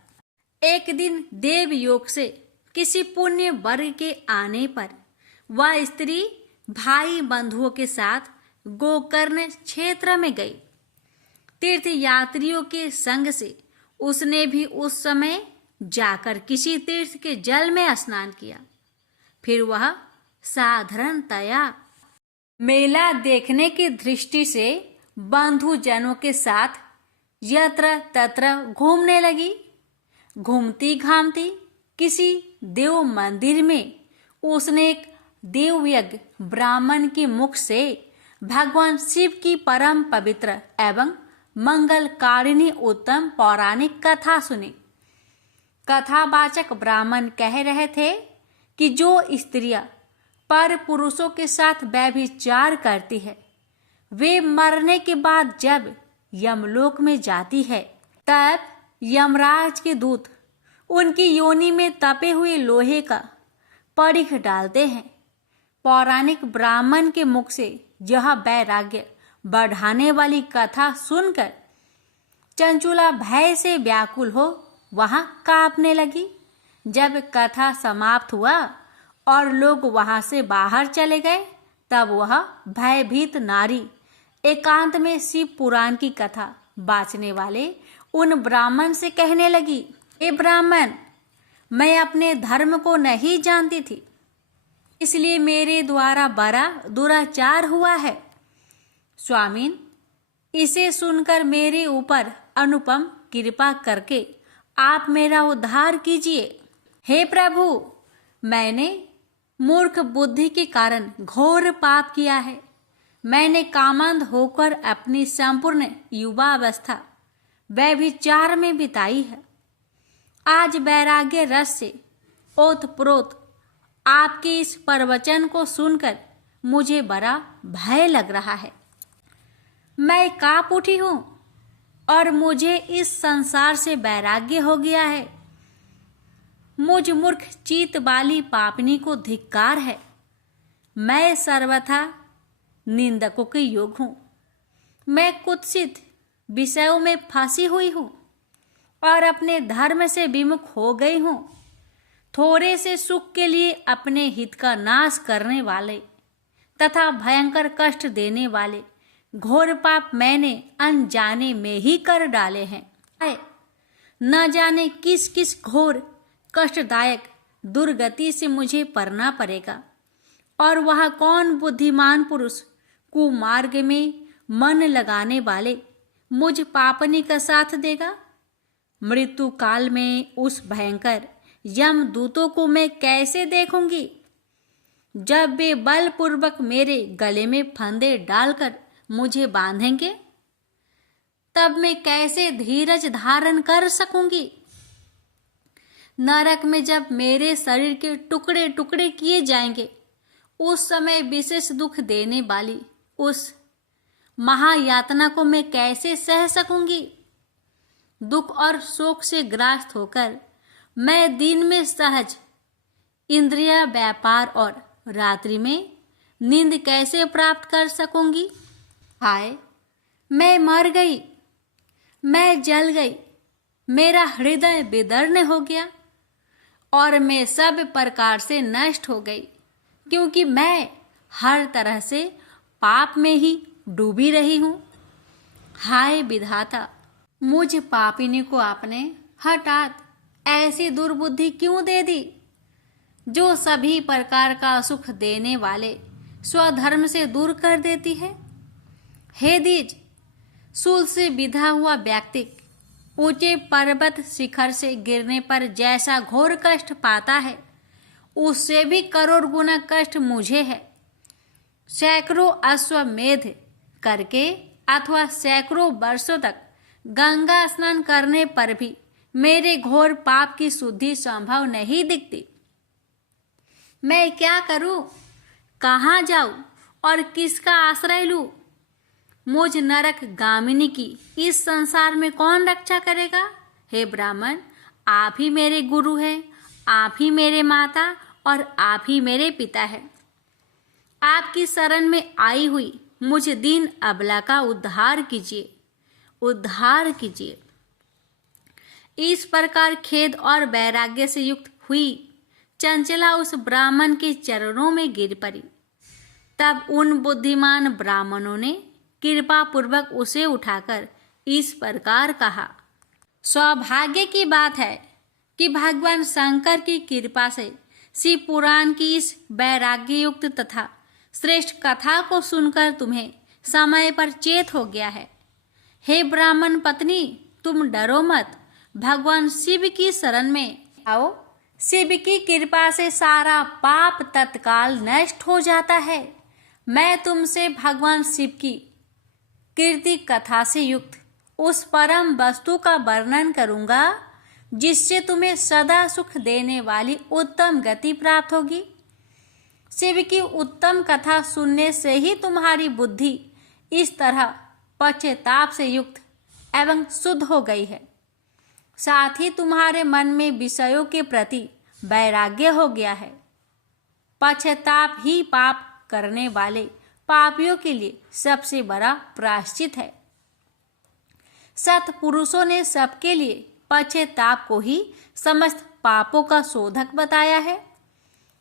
एक दिन देव योग से किसी पुण्य वर्ग के आने पर वह स्त्री भाई बंधुओं के साथ गोकर्ण क्षेत्र में गई। तीर्थ यात्रियों के संग से उसने भी उस समय जाकर किसी तीर्थ के जल में स्नान किया। फिर वह साधारणतया मेला देखने की दृष्टि से बंधुजनों के साथ यत्र तत्र घूमने लगी। घूमती घामती किसी देव मंदिर में उसने एक देवयज्ञ ब्राह्मण के मुख से भगवान शिव की परम पवित्र एवं मंगलकारिणी उत्तम पौराणिक कथा सुनी। कथावाचक ब्राह्मण कह रहे थे कि जो स्त्रियां पर पुरुषों के साथ व्यभिचार करती है वे मरने के बाद जब यमलोक में जाती है तब यमराज के दूत उनकी योनि में तपे हुए लोहे का परीख डालते हैं। पौराणिक ब्राह्मण के मुख से यह वैराग्य बढ़ाने वाली कथा सुनकर चंचुला भय से व्याकुल हो वहां कांपने लगी। जब कथा समाप्त हुआ और लोग वहां से बाहर चले गए तब वह भयभीत नारी एकांत में शिव पुराण की कथा बाँचने वाले उन ब्राह्मण से कहने लगी, हे ब्राह्मण, मैं अपने धर्म को नहीं जानती थी, इसलिए मेरे द्वारा बड़ा दुराचार हुआ है। स्वामीन, इसे सुनकर मेरे ऊपर अनुपम कृपा करके आप मेरा उद्धार कीजिए। हे प्रभु, मैंने मूर्ख बुद्धि के कारण घोर पाप किया है। मैंने कामांध होकर अपनी संपूर्ण युवावस्था व्यभिचार में बिताई है। आज वैराग्य रस से ओतप्रोत आपके इस प्रवचन को सुनकर मुझे बड़ा भय लग रहा है। मैं कांप उठी हूं और मुझे इस संसार से वैराग्य हो गया है। मुझ मूर्ख चीत वाली पापनी को धिक्कार है। मैं सर्वथा निंदकों के योग हूं। मैं कुत्सित विषयों में फंसी हुई हूं और अपने धर्म से विमुख हो गई हूं। थोड़े से सुख के लिए अपने हित का नाश करने वाले तथा भयंकर कष्ट देने वाले घोर पाप मैंने अनजाने में ही कर डाले हैं। न जाने किस किस घोर कष्टदायक दुर्गति से मुझे पड़ना पड़ेगा और वह कौन बुद्धिमान पुरुष कुमार्ग में मन लगाने वाले मुझ पापनी का साथ देगा। मृत्यु काल में उस भयंकर यम दूतों को मैं कैसे देखूंगी जब वे बलपूर्वक मेरे गले में फंदे डालकर मुझे बांधेंगे। तब मैं कैसे धीरज धारण कर सकूंगी। नरक में जब मेरे शरीर के टुकड़े टुकड़े किए जाएंगे उस समय विशेष दुख देने वाली उस महायातना को मैं कैसे सह सकूंगी। दुख और शोक से ग्रास्त होकर मैं दिन में सहज इंद्रिय व्यापार और रात्रि में नींद कैसे प्राप्त कर सकूंगी। हाय, मैं मर गई, मैं जल गई, मेरा हृदय विदीर्ण हो गया और मैं सब प्रकार से नष्ट हो गई, क्योंकि मैं हर तरह से पाप में ही डूबी रही हूं। हाय विधाता, मुझ पापिनी को आपने हठात ऐसी दुर्बुद्धि क्यों दे दी जो सभी प्रकार का सुख देने वाले स्वधर्म से दूर कर देती है। हे द्विज, शूल से विधा हुआ व्यक्ति ऊंचे पर्वत शिखर से गिरने पर जैसा घोर कष्ट पाता है उससे भी करोड़ गुना कष्ट मुझे है। सैकड़ों अश्वमेध करके अथवा सैकड़ों वर्षों तक गंगा स्नान करने पर भी मेरे घोर पाप की शुद्धि संभव नहीं दिखती। मैं क्या करूं? कहाँ जाऊं और किसका आश्रय लूं? मुझ नरक गामिनी की इस संसार में कौन रक्षा करेगा? हे ब्राह्मण, आप ही मेरे गुरु हैं, आप ही मेरे माता और आप ही मेरे पिता हैं। आपकी शरण में आई हुई मुझ दीन अबला का उद्धार कीजिए, उद्धार कीजिए। इस प्रकार खेद और वैराग्य से युक्त हुई चंचला उस ब्राह्मण के चरणों में गिर पड़ी। तब उन बुद्धिमान ब्राह्मणों ने कृपा पूर्वक उसे उठाकर इस प्रकार कहा, सौभाग्य की बात है कि भगवान शंकर की कृपा से शिव पुराण की इस वैराग्य युक्त तथा श्रेष्ठ कथा को सुनकर तुम्हें समय पर चेत हो गया है। हे ब्राह्मण पत्नी, तुम डरो मत, भगवान शिव की शरण में आओ। शिव की कृपा से सारा पाप तत्काल नष्ट हो जाता है। मैं तुमसे भगवान शिव की कीर्ति कथा से युक्त उस परम वस्तु का वर्णन करूंगा जिससे तुम्हें सदा सुख देने वाली उत्तम गति प्राप्त होगी। शिव की उत्तम कथा सुनने से ही तुम्हारी बुद्धि इस तरह पश्चाताप से युक्त एवं शुद्ध हो गई है। साथ ही तुम्हारे मन में विषयों के प्रति वैराग्य हो गया है। पश्चाताप ही पाप करने वाले पापियों के लिए सबसे बड़ा प्रायश्चित है। सत्पुरुषों ने सबके लिए पश्चाताप को ही समस्त पापों का शोधक बताया है।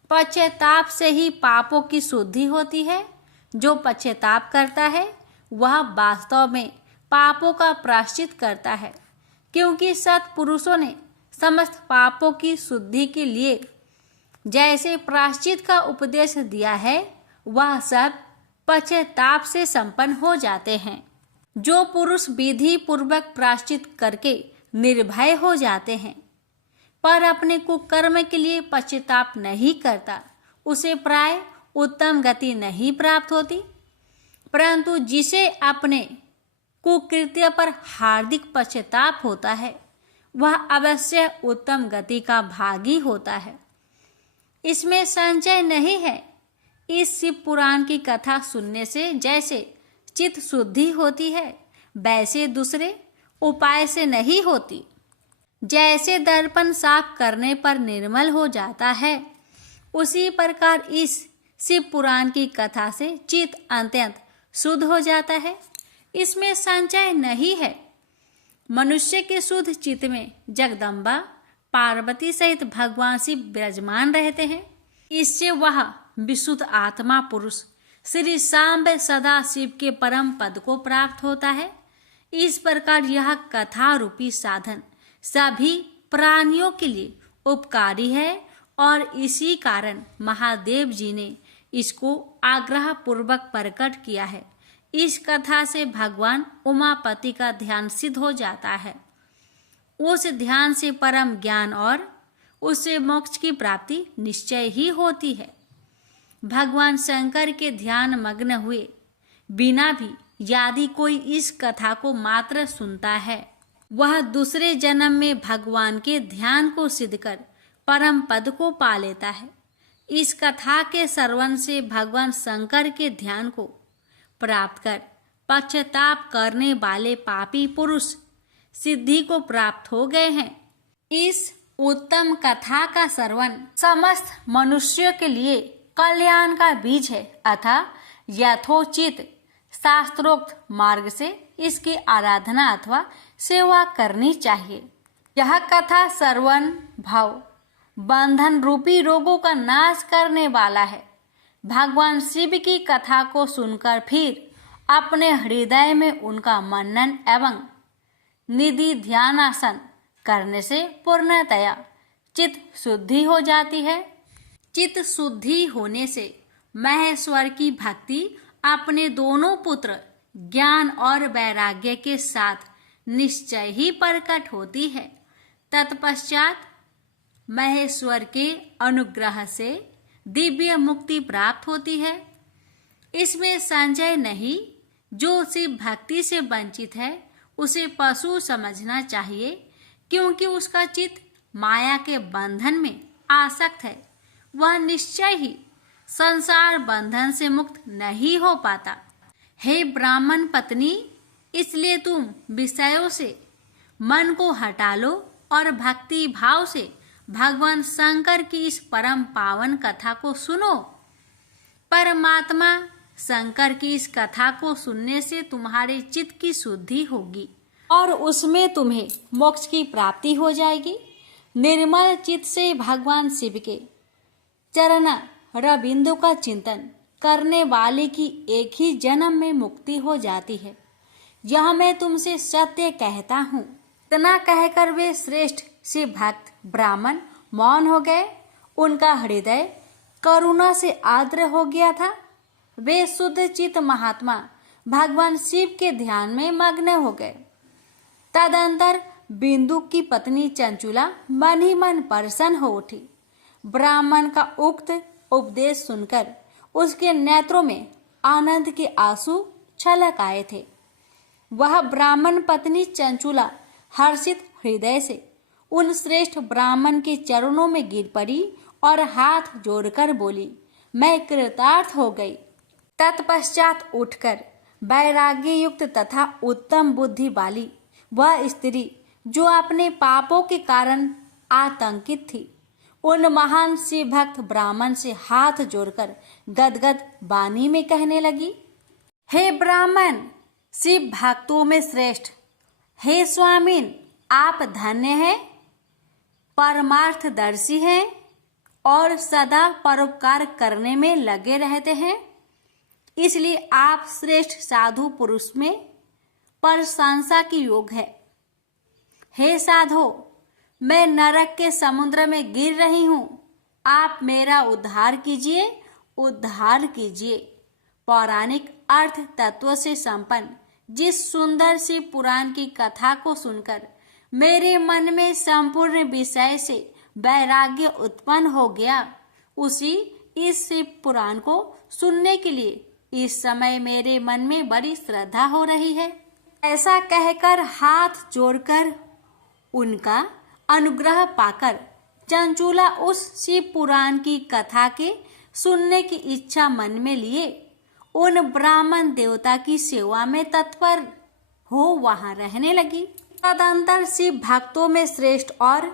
पश्चाताप से ही पापों की शुद्धि होती है। जो पश्चाताप करता है वह वास्तव में पापों का प्रायश्चित करता है, क्योंकि सत्पुरुषों ने समस्त पापों की शुद्धि के लिए जैसे प्रायश्चित का उपदेश दिया है वह सब पश्चाताप से संपन्न हो जाते हैं। जो पुरुष विधि पूर्वक प्रायश्चित करके निर्भय हो जाते हैं पर अपने कुकर्म के लिए पश्चाताप नहीं करता, उसे प्राय उत्तम गति नहीं प्राप्त होती। परंतु जिसे अपने कुकृत्य पर हार्दिक पश्चाताप होता है वह अवश्य उत्तम गति का भागी होता है। इसमें संशय नहीं है। इस शिव पुराण की कथा सुनने से जैसे चित्त शुद्धि होती है वैसे दूसरे उपाय से नहीं होती। जैसे दर्पण साफ करने पर निर्मल हो जाता है, उसी प्रकार इस शिव पुराण की कथा से चित्त अत्यंत शुद्ध हो जाता है। इसमें संशय नहीं है। मनुष्य के शुद्ध चित्त में जगदम्बा पार्वती सहित भगवान शिव विराजमान रहते हैं। इससे वह विशुद्ध आत्मा पुरुष श्री सांब सदा शिव के परम पद को प्राप्त होता है। इस प्रकार यह कथा रूपी साधन सभी प्राणियों के लिए उपकारी है और इसी कारण महादेव जी ने इसको आग्रह पूर्वक प्रकट किया है। इस कथा से भगवान उमापति का ध्यान सिद्ध हो जाता है। उस ध्यान से परम ज्ञान और उससे मोक्ष की प्राप्ति निश्चय ही होती है। भगवान शंकर के ध्यान मग्न हुए बिना भी यदि कोई इस कथा को मात्र सुनता है, वह दूसरे जन्म में भगवान के ध्यान को सिद्ध कर परम पद को पा लेता है। इस कथा के श्रवण से भगवान शंकर के ध्यान को प्राप्त कर पश्चाताप करने वाले पापी पुरुष सिद्धि को प्राप्त हो गए हैं। इस उत्तम कथा का श्रवण समस्त मनुष्यों के लिए कल्याण का बीज है, अतः यथोचित शास्त्रोक्त मार्ग से इसकी आराधना अथवा सेवा करनी चाहिए। यह कथा श्रवण भाव बंधन रूपी रोगों का नाश करने वाला है। भगवान शिव की कथा को सुनकर फिर अपने हृदय में उनका मनन एवं निधि ध्यानासन करने से पूर्णतया चित्त शुद्धि हो जाती है। चित्त शुद्धि होने से महेश्वर की भक्ति अपने दोनों पुत्र ज्ञान और वैराग्य के साथ निश्चय ही प्रकट होती है। तत्पश्चात महेश्वर के अनुग्रह से दिव्य मुक्ति प्राप्त होती है। इसमें संशय नहीं जो शिव भक्ति से वंचित है उसे पशु समझना चाहिए, क्योंकि उसका चित्त माया के बंधन में आसक्त है। वह निश्चय ही संसार बंधन से मुक्त नहीं हो पाता। हे ब्राह्मण पत्नी, इसलिए तुम विषयों से मन को हटा लो और भक्ति भाव से भगवान शंकर की इस परम पावन कथा को सुनो। परमात्मा शंकर की इस कथा को सुनने से तुम्हारे चित्त की शुद्धि होगी और उसमें तुम्हें मोक्ष की प्राप्ति हो जाएगी। निर्मल चित्त से भगवान शिव के चरण रविंदु का चिंतन करने वाले की एक ही जन्म में मुक्ति हो जाती है। यह मैं तुमसे सत्य कहता हूँ। इतना कहकर वे श्रेष्ठ शिव भक्त ब्राह्मण मौन हो गए। उनका हृदय करुणा से आर्द्र हो गया था। वे शुद्ध चित्त महात्मा भगवान शिव के ध्यान में मग्न हो गए। तदंतर बिंदु की पत्नी चंचुला मन ही मन प्रसन्न हो उठी। ब्राह्मण का उक्त उपदेश सुनकर उसके नेत्रों में आनंद के आंसू छलक आए थे। वह ब्राह्मण पत्नी चंचुला हर्षित हृदय से उन श्रेष्ठ ब्राह्मण के चरणों में गिर पड़ी और हाथ जोड़कर बोली, मैं कृतार्थ हो गई। तत्पश्चात उठकर वैराग्य युक्त तथा उत्तम बुद्धि वाली वह स्त्री जो अपने पापों के कारण आतंकित थी, उन महान शिव भक्त ब्राह्मण से हाथ जोड़कर गदगद वाणी में कहने लगी, हे ब्राह्मण, शिव भक्तों में श्रेष्ठ, हे स्वामीन, आप धन्य हैं, परमार्थदर्शी हैं और सदा परोपकार करने में लगे रहते हैं। इसलिए आप श्रेष्ठ साधु पुरुष में प्रशंसा की योग है। हे साधो, मैं नरक के समुद्र में गिर रही हूँ, आप मेरा उद्धार कीजिए, उद्धार कीजिए। पौराणिक अर्थ तत्व से संपन्न जिस सुंदर सी पुराण की कथा को सुनकर मेरे मन में संपूर्ण विषय से वैराग्य उत्पन्न हो गया, उसी इस शिव पुराण को सुनने के लिए इस समय मेरे मन में बड़ी श्रद्धा हो रही है। ऐसा कहकर हाथ जोड़कर उनका अनुग्रह पाकर चंचुला उस शिव पुराण की कथा के सुनने की इच्छा मन में लिए उन ब्राह्मण देवता की सेवा में तत्पर हो वहां रहने लगी। तदंतर शिव भक्तों में श्रेष्ठ और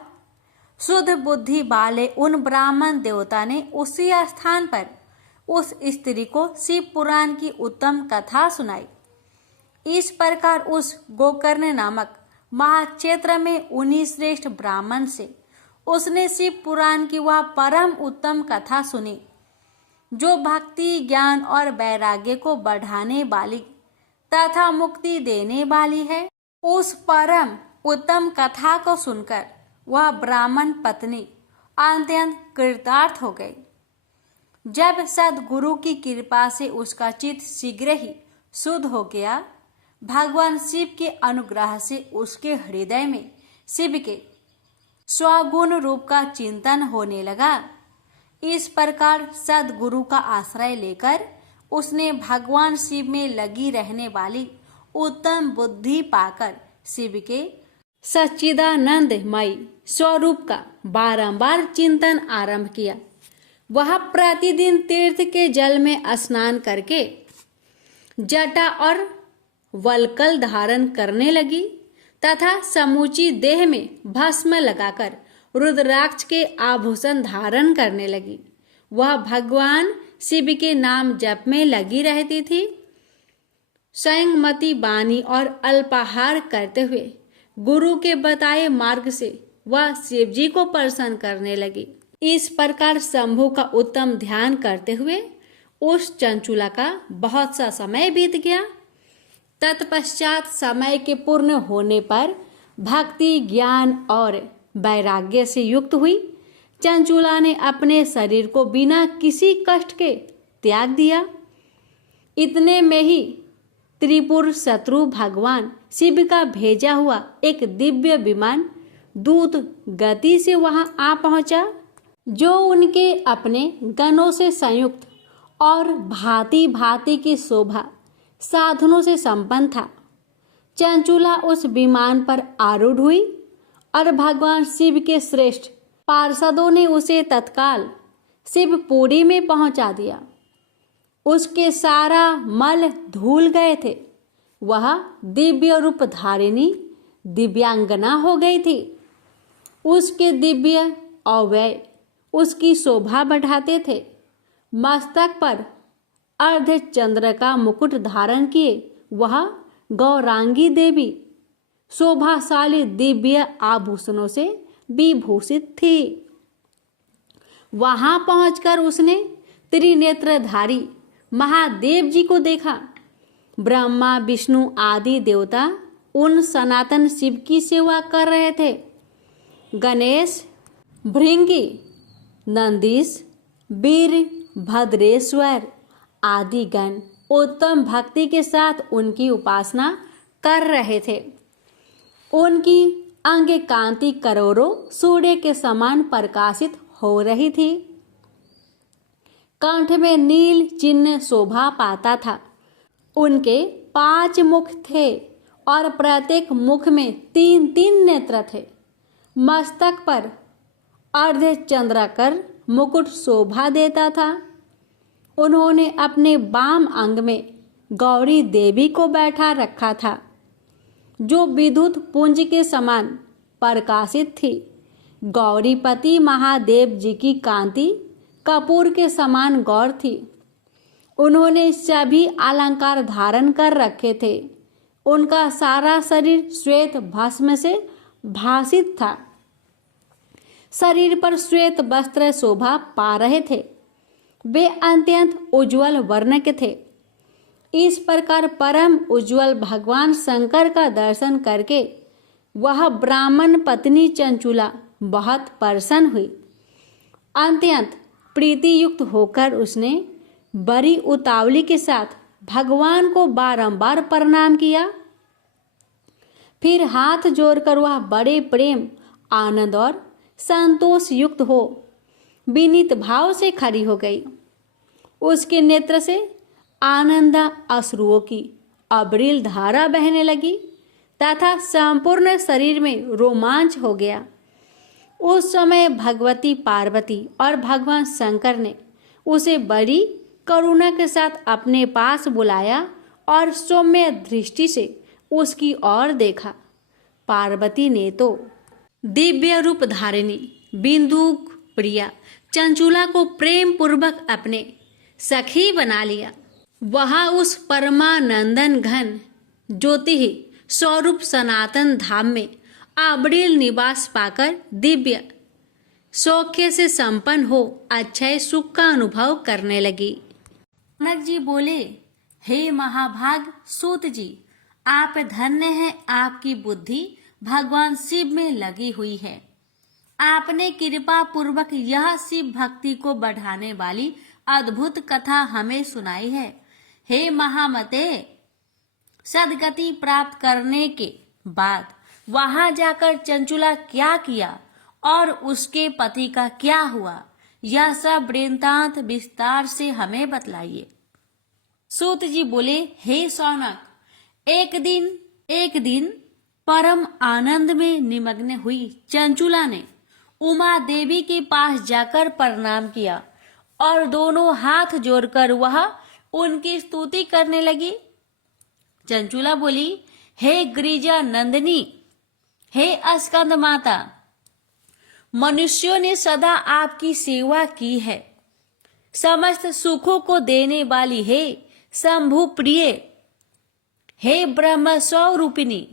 शुद्ध बुद्धि वाले उन ब्राह्मण देवता ने उसी स्थान पर उस स्त्री को शिव पुराण की उत्तम कथा सुनाई। इस प्रकार उस गोकर्ण नामक महाक्षेत्र में उन्हीं श्रेष्ठ ब्राह्मण से उसने शिव पुराण की वह परम उत्तम कथा सुनी, जो भक्ति, ज्ञान और वैराग्य को बढ़ाने वाली तथा मुक्ति देने वाली है। उस परम उत्तम कथा को सुनकर वह ब्राह्मण पत्नी अत्यंत कृतार्थ हो गई। जब सद्गुरु की कृपा से उसका चित्त शीघ्र ही शुद्ध हो गया, भगवान शिव के अनुग्रह से उसके हृदय में शिव के स्वगुण रूप का चिंतन होने लगा। इस प्रकार सद्गुरु का आश्रय लेकर उसने भगवान शिव में लगी रहने वाली उत्तम बुद्धि पाकर शिव के सच्चिदानंदमय स्वरूप का बारंबार चिंतन आरंभ किया। वह प्रतिदिन तीर्थ के जल में स्नान करके जटा और वल्कल धारण करने लगी तथा समूची देह में भस्म लगाकर रुद्राक्ष के आभूषण धारण करने लगी। वह भगवान शिव के नाम जप में लगी रहती थी। संयमती वाणी और अल्पाहार करते हुए गुरु के बताए मार्ग से वह शिव जी को प्रसन्न करने लगी। इस प्रकार शंभु का उत्तम ध्यान करते हुए उस चंचुला का बहुत सा समय बीत गया। तत्पश्चात समय के पूर्ण होने पर भक्ति, ज्ञान और वैराग्य से युक्त हुई चंचुला ने अपने शरीर को बिना किसी कष्ट के त्याग दिया। इतने में ही त्रिपुर शत्रु भगवान शिव का भेजा हुआ एक दिव्य विमान दूत गति से वहां आ पहुंचा, जो उनके अपने गणों से संयुक्त और भांति भांति की शोभा साधनों से संपन्न था। चंचूला उस विमान पर आरूढ़ हुई और भगवान शिव के श्रेष्ठ पार्षदों ने उसे तत्काल शिवपुरी में पहुंचा दिया। उसके सारा मल धुल गए थे। वह दिव्य रूप धारिणी दिव्यांगना हो गई थी। उसके दिव्य अवयव उसकी शोभा बढ़ाते थे। मस्तक पर अर्ध चंद्र का मुकुट धारण किए वह गौरांगी देवी शोभाशाली दिव्य आभूषणों से विभूषित थी। वहां पहुंचकर उसने त्रिनेत्रधारी महादेव जी को देखा। ब्रह्मा विष्णु आदि देवता उन सनातन शिव की सेवा कर रहे थे। गणेश, भृंगी, नंदीश, वीर भद्रेश्वर आदि गण उत्तम भक्ति के साथ उनकी उपासना कर रहे थे। उनकी अंग कांति करोड़ों सूर्य के समान प्रकाशित हो रही थी। कंठ में नील चिन्ह शोभा पाता था। उनके 5 मुख थे और प्रत्येक मुख में 3-3 नेत्र थे। मस्तक पर अर्ध चंद्राकर मुकुट शोभा देता था। उन्होंने अपने बाम अंग में गौरी देवी को बैठा रखा था, जो विद्युत पुंज के समान प्रकाशित थी। गौरीपति महादेव जी की कांति कपूर के समान गौर थी। उन्होंने सभी अलंकार धारण कर रखे थे। उनका सारा शरीर श्वेत भस्म से भासित था। शरीर पर श्वेत वस्त्र शोभा पा रहे थे। वे अत्यंत उज्जवल वर्ण के थे। इस प्रकार परम उज्जवल भगवान शंकर का दर्शन करके वह ब्राह्मण पत्नी चंचूला बहुत प्रसन्न हुई। अत्यंत प्रीति युक्त होकर उसने बड़ी उतावली के साथ भगवान को बारंबार प्रणाम किया। फिर हाथ जोड़कर वह बड़े प्रेम, आनंद और संतोष युक्त हो विनीत भाव से खड़ी हो गई। उसके नेत्र से आनंद अश्रुओं की अविरल धारा बहने लगी तथा संपूर्ण शरीर में रोमांच हो गया। उस समय भगवती पार्वती और भगवान शंकर ने उसे बड़ी करुणा के साथ अपने पास बुलाया और सौम्य दृष्टि से उसकी ओर देखा। पार्वती ने तो दिव्य रूप धारिणी बिंदुक प्रिया चंचूला को प्रेम पूर्वक अपने सखी बना लिया। वह उस परमानंदन घन ज्योति स्वरूप सनातन धाम में अविरल निवास पाकर दिव्य सौख्य से संपन्न हो अक्षय सुख का अनुभव करने लगी। जनक जी बोले, हे महाभाग सूत जी, आप धन्य हैं। आपकी बुद्धि भगवान शिव में लगी हुई है। आपने कृपा पूर्वक यह शिव भक्ति को बढ़ाने वाली अद्भुत कथा हमें सुनाई है। हे महामते, सदगति प्राप्त करने के बाद वहां जाकर चंचूला क्या किया और उसके पति का क्या हुआ, यह सब वृत्तांत विस्तार से हमें बतलाइए। सूत जी बोले, हे शौनक, एक दिन परम आनंद में निमग्न हुई चंचूला ने उमा देवी के पास जाकर प्रणाम किया और दोनों हाथ जोड़कर वह उनकी स्तुति करने लगी। चंचूला बोली, हे गिरिजा नंदिनी, हे स्कंद माता, मनुष्यों ने सदा आपकी सेवा की है। समस्त सुखों को देने वाली हे शंभु प्रिय, हे ब्रह्म स्वरूपिणी,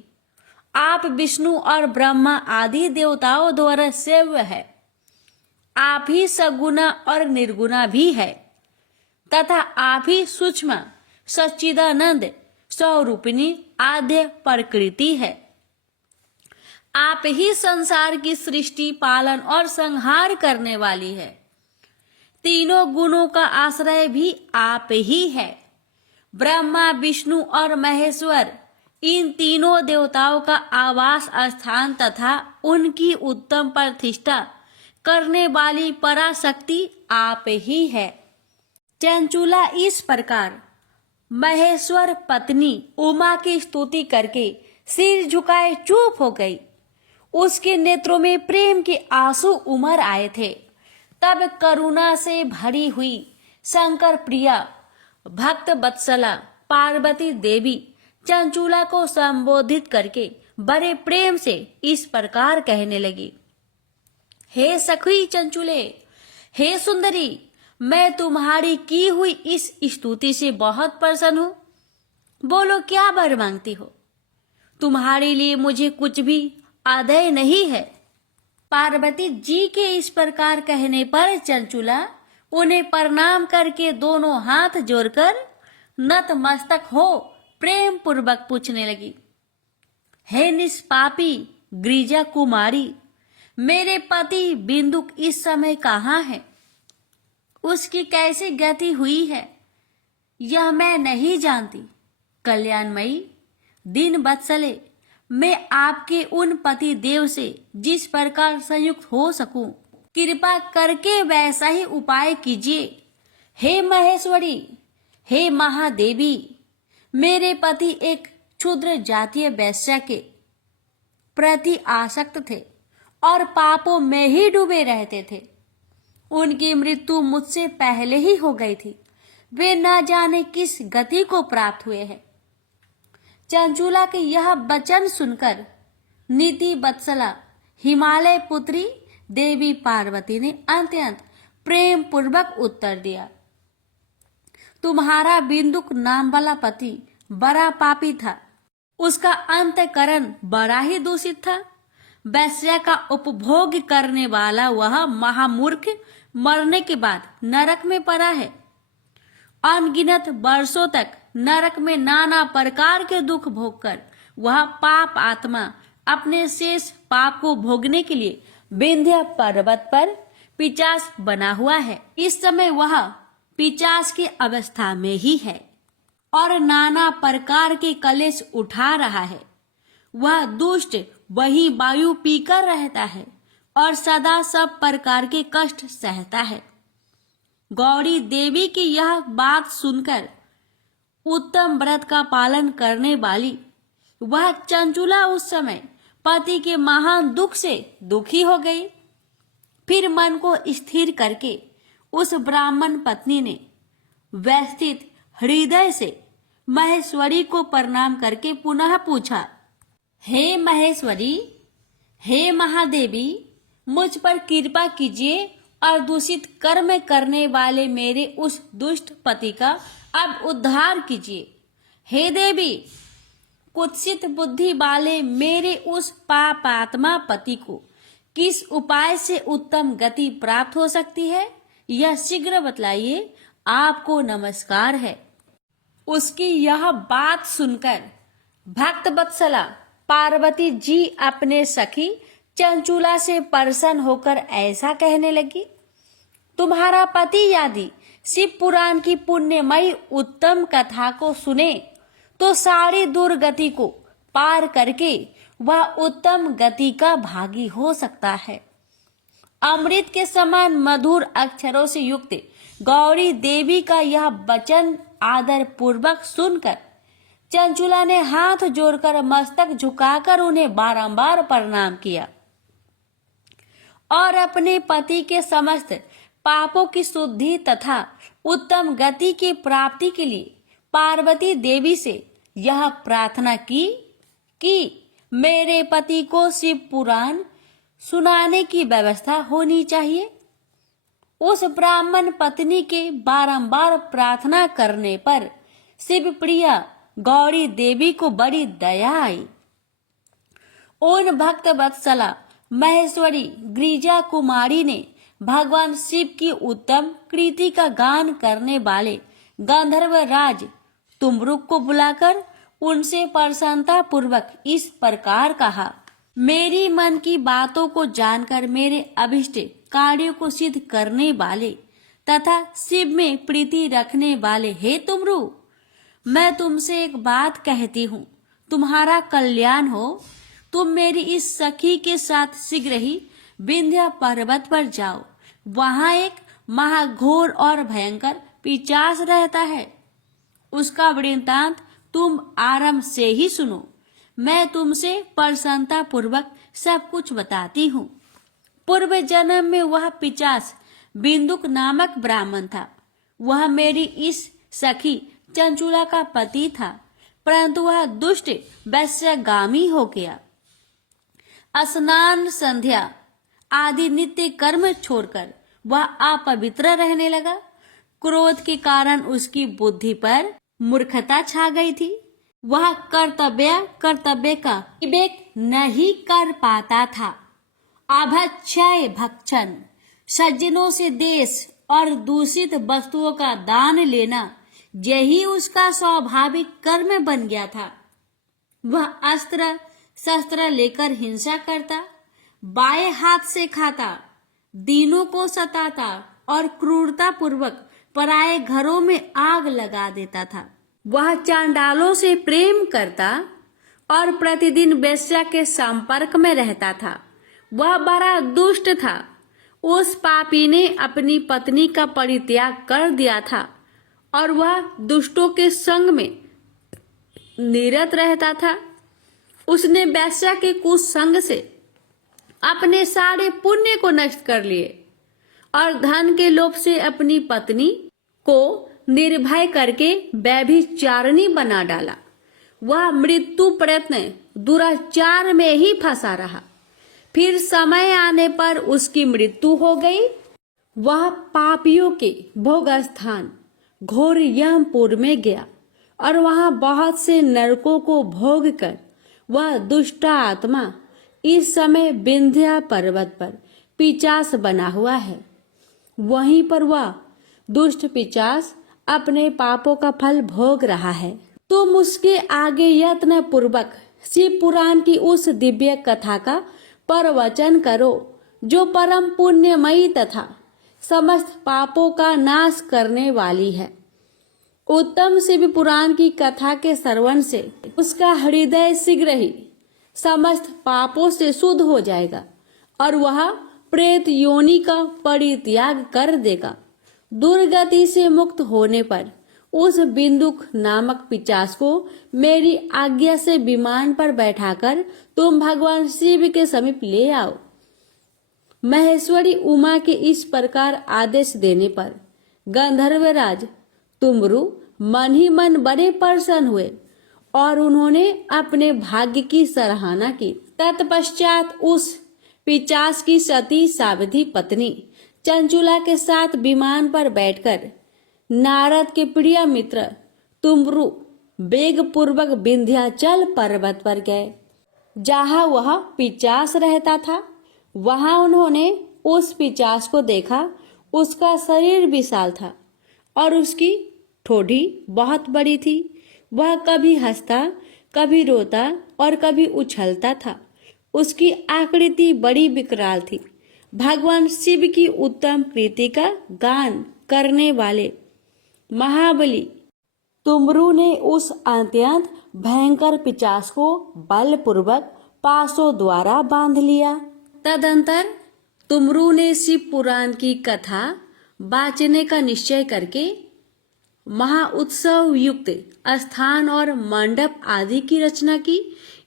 आप विष्णु और ब्रह्मा आदि देवताओं द्वारा सेव्य है। आप ही सगुना और निर्गुणा भी है तथा आप ही सूक्ष्म सच्चिदानंद स्वरूपिणी आद्य प्रकृति है। आप ही संसार की सृष्टि, पालन और संहार करने वाली है। तीनों गुणों का आश्रय भी आप ही है। ब्रह्मा, विष्णु और महेश्वर, इन तीनों देवताओं का आवास स्थान तथा उनकी उत्तम प्रतिष्ठा करने वाली पराशक्ति आप ही है। चंचूला इस प्रकार महेश्वर पत्नी उमा की स्तुति करके सिर झुकाए चुप हो गई। उसके नेत्रों में प्रेम के आंसू उमड़ आए थे। तब करुणा से भरी हुई शंकर प्रिया भक्त वत्सला पार्वती देवी चंचूला को संबोधित करके बड़े प्रेम से इस प्रकार कहने लगी। हे सखी चंचूले, हे सुंदरी, मैं तुम्हारी की हुई इस स्तुति से बहुत प्रसन्न हूं। बोलो क्या वर मांगती हो? तुम्हारे लिए मुझे कुछ भी आदेय नहीं है। पार्वती जी के इस प्रकार कहने पर चंचूला उन्हें प्रणाम करके दोनों हाथ जोड़कर नतमस्तक हो प्रेम पूर्वक पूछने लगी। हे निष्पापी गिरिजा कुमारी, मेरे पति बिंदुक इस समय कहाँ है? उसकी कैसी गति हुई है यह मैं नहीं जानती। कल्याणमयी दिन वत्सले, मैं आपके उन पति देव से जिस प्रकार संयुक्त हो सकूं, कृपा करके वैसा ही उपाय कीजिए। हे महेश्वरी, हे महादेवी, मेरे पति एक क्षुद्र जातीय वैश्या के प्रति आसक्त थे और पापों में ही डूबे रहते थे। उनकी मृत्यु मुझसे पहले ही हो गई थी। वे न जाने किस गति को प्राप्त हुए हैं। चंचूला के यह वचन सुनकर नीति वत्सला हिमालय पुत्री देवी पार्वती ने अत्यंत प्रेम पूर्वक उत्तर दिया। तुम्हारा बिंदुक नाम वाला पति बड़ा पापी था। उसका अंतःकरण बड़ा ही दूषित था। वैश्या का उपभोग करने वाला वह महामूर्ख मरने के बाद नरक में पड़ा है। अनगिनत वर्षों तक नरक में नाना प्रकार के दुख भोगकर वह पाप आत्मा अपने शेष पाप को भोगने के लिए विंध्य पर्वत पर पिशाच बना हुआ है। इस समय वह पिशाच की अवस्था में ही है और नाना प्रकार के कलेश उठा रहा है। वह दुष्ट वही वायु पीकर रहता है और सदा सब प्रकार के कष्ट सहता है। गौरी देवी की यह बात सुनकर उत्तम व्रत का पालन करने वाली वह चंचूला उस समय पति के महान दुख से दुखी हो गई। फिर मन को स्थिर करके उस ब्राह्मण पत्नी ने व्यवस्थित हृदय से महेश्वरी को प्रणाम करके पुनः पूछा, हे महेश्वरी, हे महादेवी, मुझ पर कृपा कीजिए और दूषित कर्म करने वाले मेरे उस दुष्ट पति का अब उद्धार कीजिए। हे देवी, कुत्सित बुद्धि वाले मेरे उस पापात्मा पति को किस उपाय से उत्तम गति प्राप्त हो सकती है यह शीघ्र बतलाइए। आपको नमस्कार है। उसकी यह बात सुनकर भक्त वत्सला पार्वती जी अपने सखी चंचूला से प्रसन्न होकर ऐसा कहने लगी। तुम्हारा पति यदि शिव पुराण की पुण्यमयी उत्तम कथा को सुने तो सारी दुर्गति को पार करके वह उत्तम गति का भागी हो सकता है। अमृत के समान मधुर अक्षरों से युक्त गौरी देवी का यह वचन आदर पूर्वक सुनकर चंचूला ने हाथ जोड़कर मस्तक झुकाकर उन्हें बारंबार प्रणाम किया और अपने पति के समस्त पापों की शुद्धि तथा उत्तम गति की प्राप्ति के लिए पार्वती देवी से यह प्रार्थना की कि मेरे पति को शिव पुराण सुनाने की व्यवस्था होनी चाहिए। उस ब्राह्मण पत्नी के बारंबार प्रार्थना करने पर शिव प्रिया गौरी देवी को बड़ी दया आई। उन भक्त वत्सला महेश्वरी गिरिजा कुमारी ने भगवान शिव की उत्तम कृति का गान करने वाले गंधर्व राज तुमरुक को बुलाकर उनसे प्रसन्नता पूर्वक इस प्रकार कहा, मेरी मन की बातों को जानकर मेरे अभिष्ट कार्यों को सिद्ध करने वाले तथा शिव में प्रीति रखने वाले हे तुमरु, मैं तुमसे एक बात कहती हूँ, तुम्हारा कल्याण हो। तुम मेरी इस सखी के साथ शीघ्र ही विंध्य पर्वत पर जाओ। वहां एक महाघोर और भयंकर पिशाच रहता है। उसका वृत्तांत तुम आरंभ से ही सुनो। मैं तुमसे प्रसन्नता पूर्वक सब कुछ बताती हूँ। पूर्व जन्म में वह पिशाच बिंदुक नामक ब्राह्मण था। वह मेरी इस सखी चंचुला का पति था, परंतु वह दुष्ट वैश्यगामी हो गया। स्नान, संध्या आदि नित्य कर्म छोड़कर वह अपवित्र रहने लगा। क्रोध के कारण उसकी बुद्धि पर मूर्खता छा गई थी। वह कर्तव्य का विवेक नहीं कर पाता था। अभक्षय भक्षण, सज्जनों से देश और दूषित वस्तुओं का दान लेना, यही उसका स्वाभाविक कर्म बन गया था। वह अस्त्र शस्त्र लेकर हिंसा करता, बाएं हाथ से खाता, दीनों को सताता और क्रूरता पूर्वक पराये घरों में आग लगा देता था। वह चांडालों से प्रेम करता और प्रतिदिन वेश्या के संपर्क में रहता था। वह बड़ा दुष्ट था। उस पापी ने अपनी पत्नी का परित्याग कर दिया था और वह दुष्टों के संग में निरत रहता था। उसने वेश्या के कुसंग से अपने सारे पुण्य को नष्ट कर लिए और धन के लोभ से अपनी पत्नी को निर्भय करके व्यभिचारिणी बना डाला। वह मृत्यु प्रयत्न दुराचार में ही फंसा रहा। फिर समय आने पर उसकी मृत्यु हो गई। वह पापियों के भोग स्थान घोर यमपुर में गया और वहां बहुत से नरकों को भोग कर वह दुष्ट आत्मा इस समय विंध्या पर्वत पर पिशाच बना हुआ है। वहीं पर वह दुष्ट पिशाच अपने पापों का फल भोग रहा है। तुम उसके आगे यत्न पूर्वक शिव पुराण की उस दिव्य कथा का प्रवचन करो, जो परम पुण्यमयी तथा समस्त पापों का नाश करने वाली है। उत्तम शिव पुराण की कथा के श्रवण से उसका हृदय शीघ्र ही समस्त पापों से शुद्ध हो जाएगा और वह प्रेत योनि का परित्याग कर देगा। दुर्गति से मुक्त होने पर उस बिंदुक नामक पिशाच को मेरी आज्ञा से विमान पर बैठाकर तुम भगवान शिव के समीप ले आओ। महेश्वरी उमा के इस प्रकार आदेश देने पर गंधर्वराज तुमरु मन ही मन बड़े प्रसन्न हुए और उन्होंने अपने भाग्य की सराहना की। तत्पश्चात उस पिशाच की सती सावधी पत्नी चंचुला के साथ विमान पर बैठकर नारद के प्रिय मित्र तुमरु वेग पूर्वक विंध्याचल पर्वत पर गए, जहां वह पिशाच रहता था। वहां उन्होंने उस पिशाच को देखा। उसका शरीर विशाल था और उसकी ठोड़ी बहुत बड़ी थी। वह कभी हंसता, कभी रोता और कभी उछलता था। उसकी आकृति बड़ी विकराल थी। भगवान शिव की उत्तम कृति का गान करने वाले महाबली तुमरु ने उस अत्यंत भयंकर पिशाच को बलपूर्वक पासों द्वारा बांध लिया। तदंतर तुमरु ने शिव पुराण की कथा बाचने का निश्चय करके महाउत्सव युक्त स्थान और मंडप आदि की रचना की।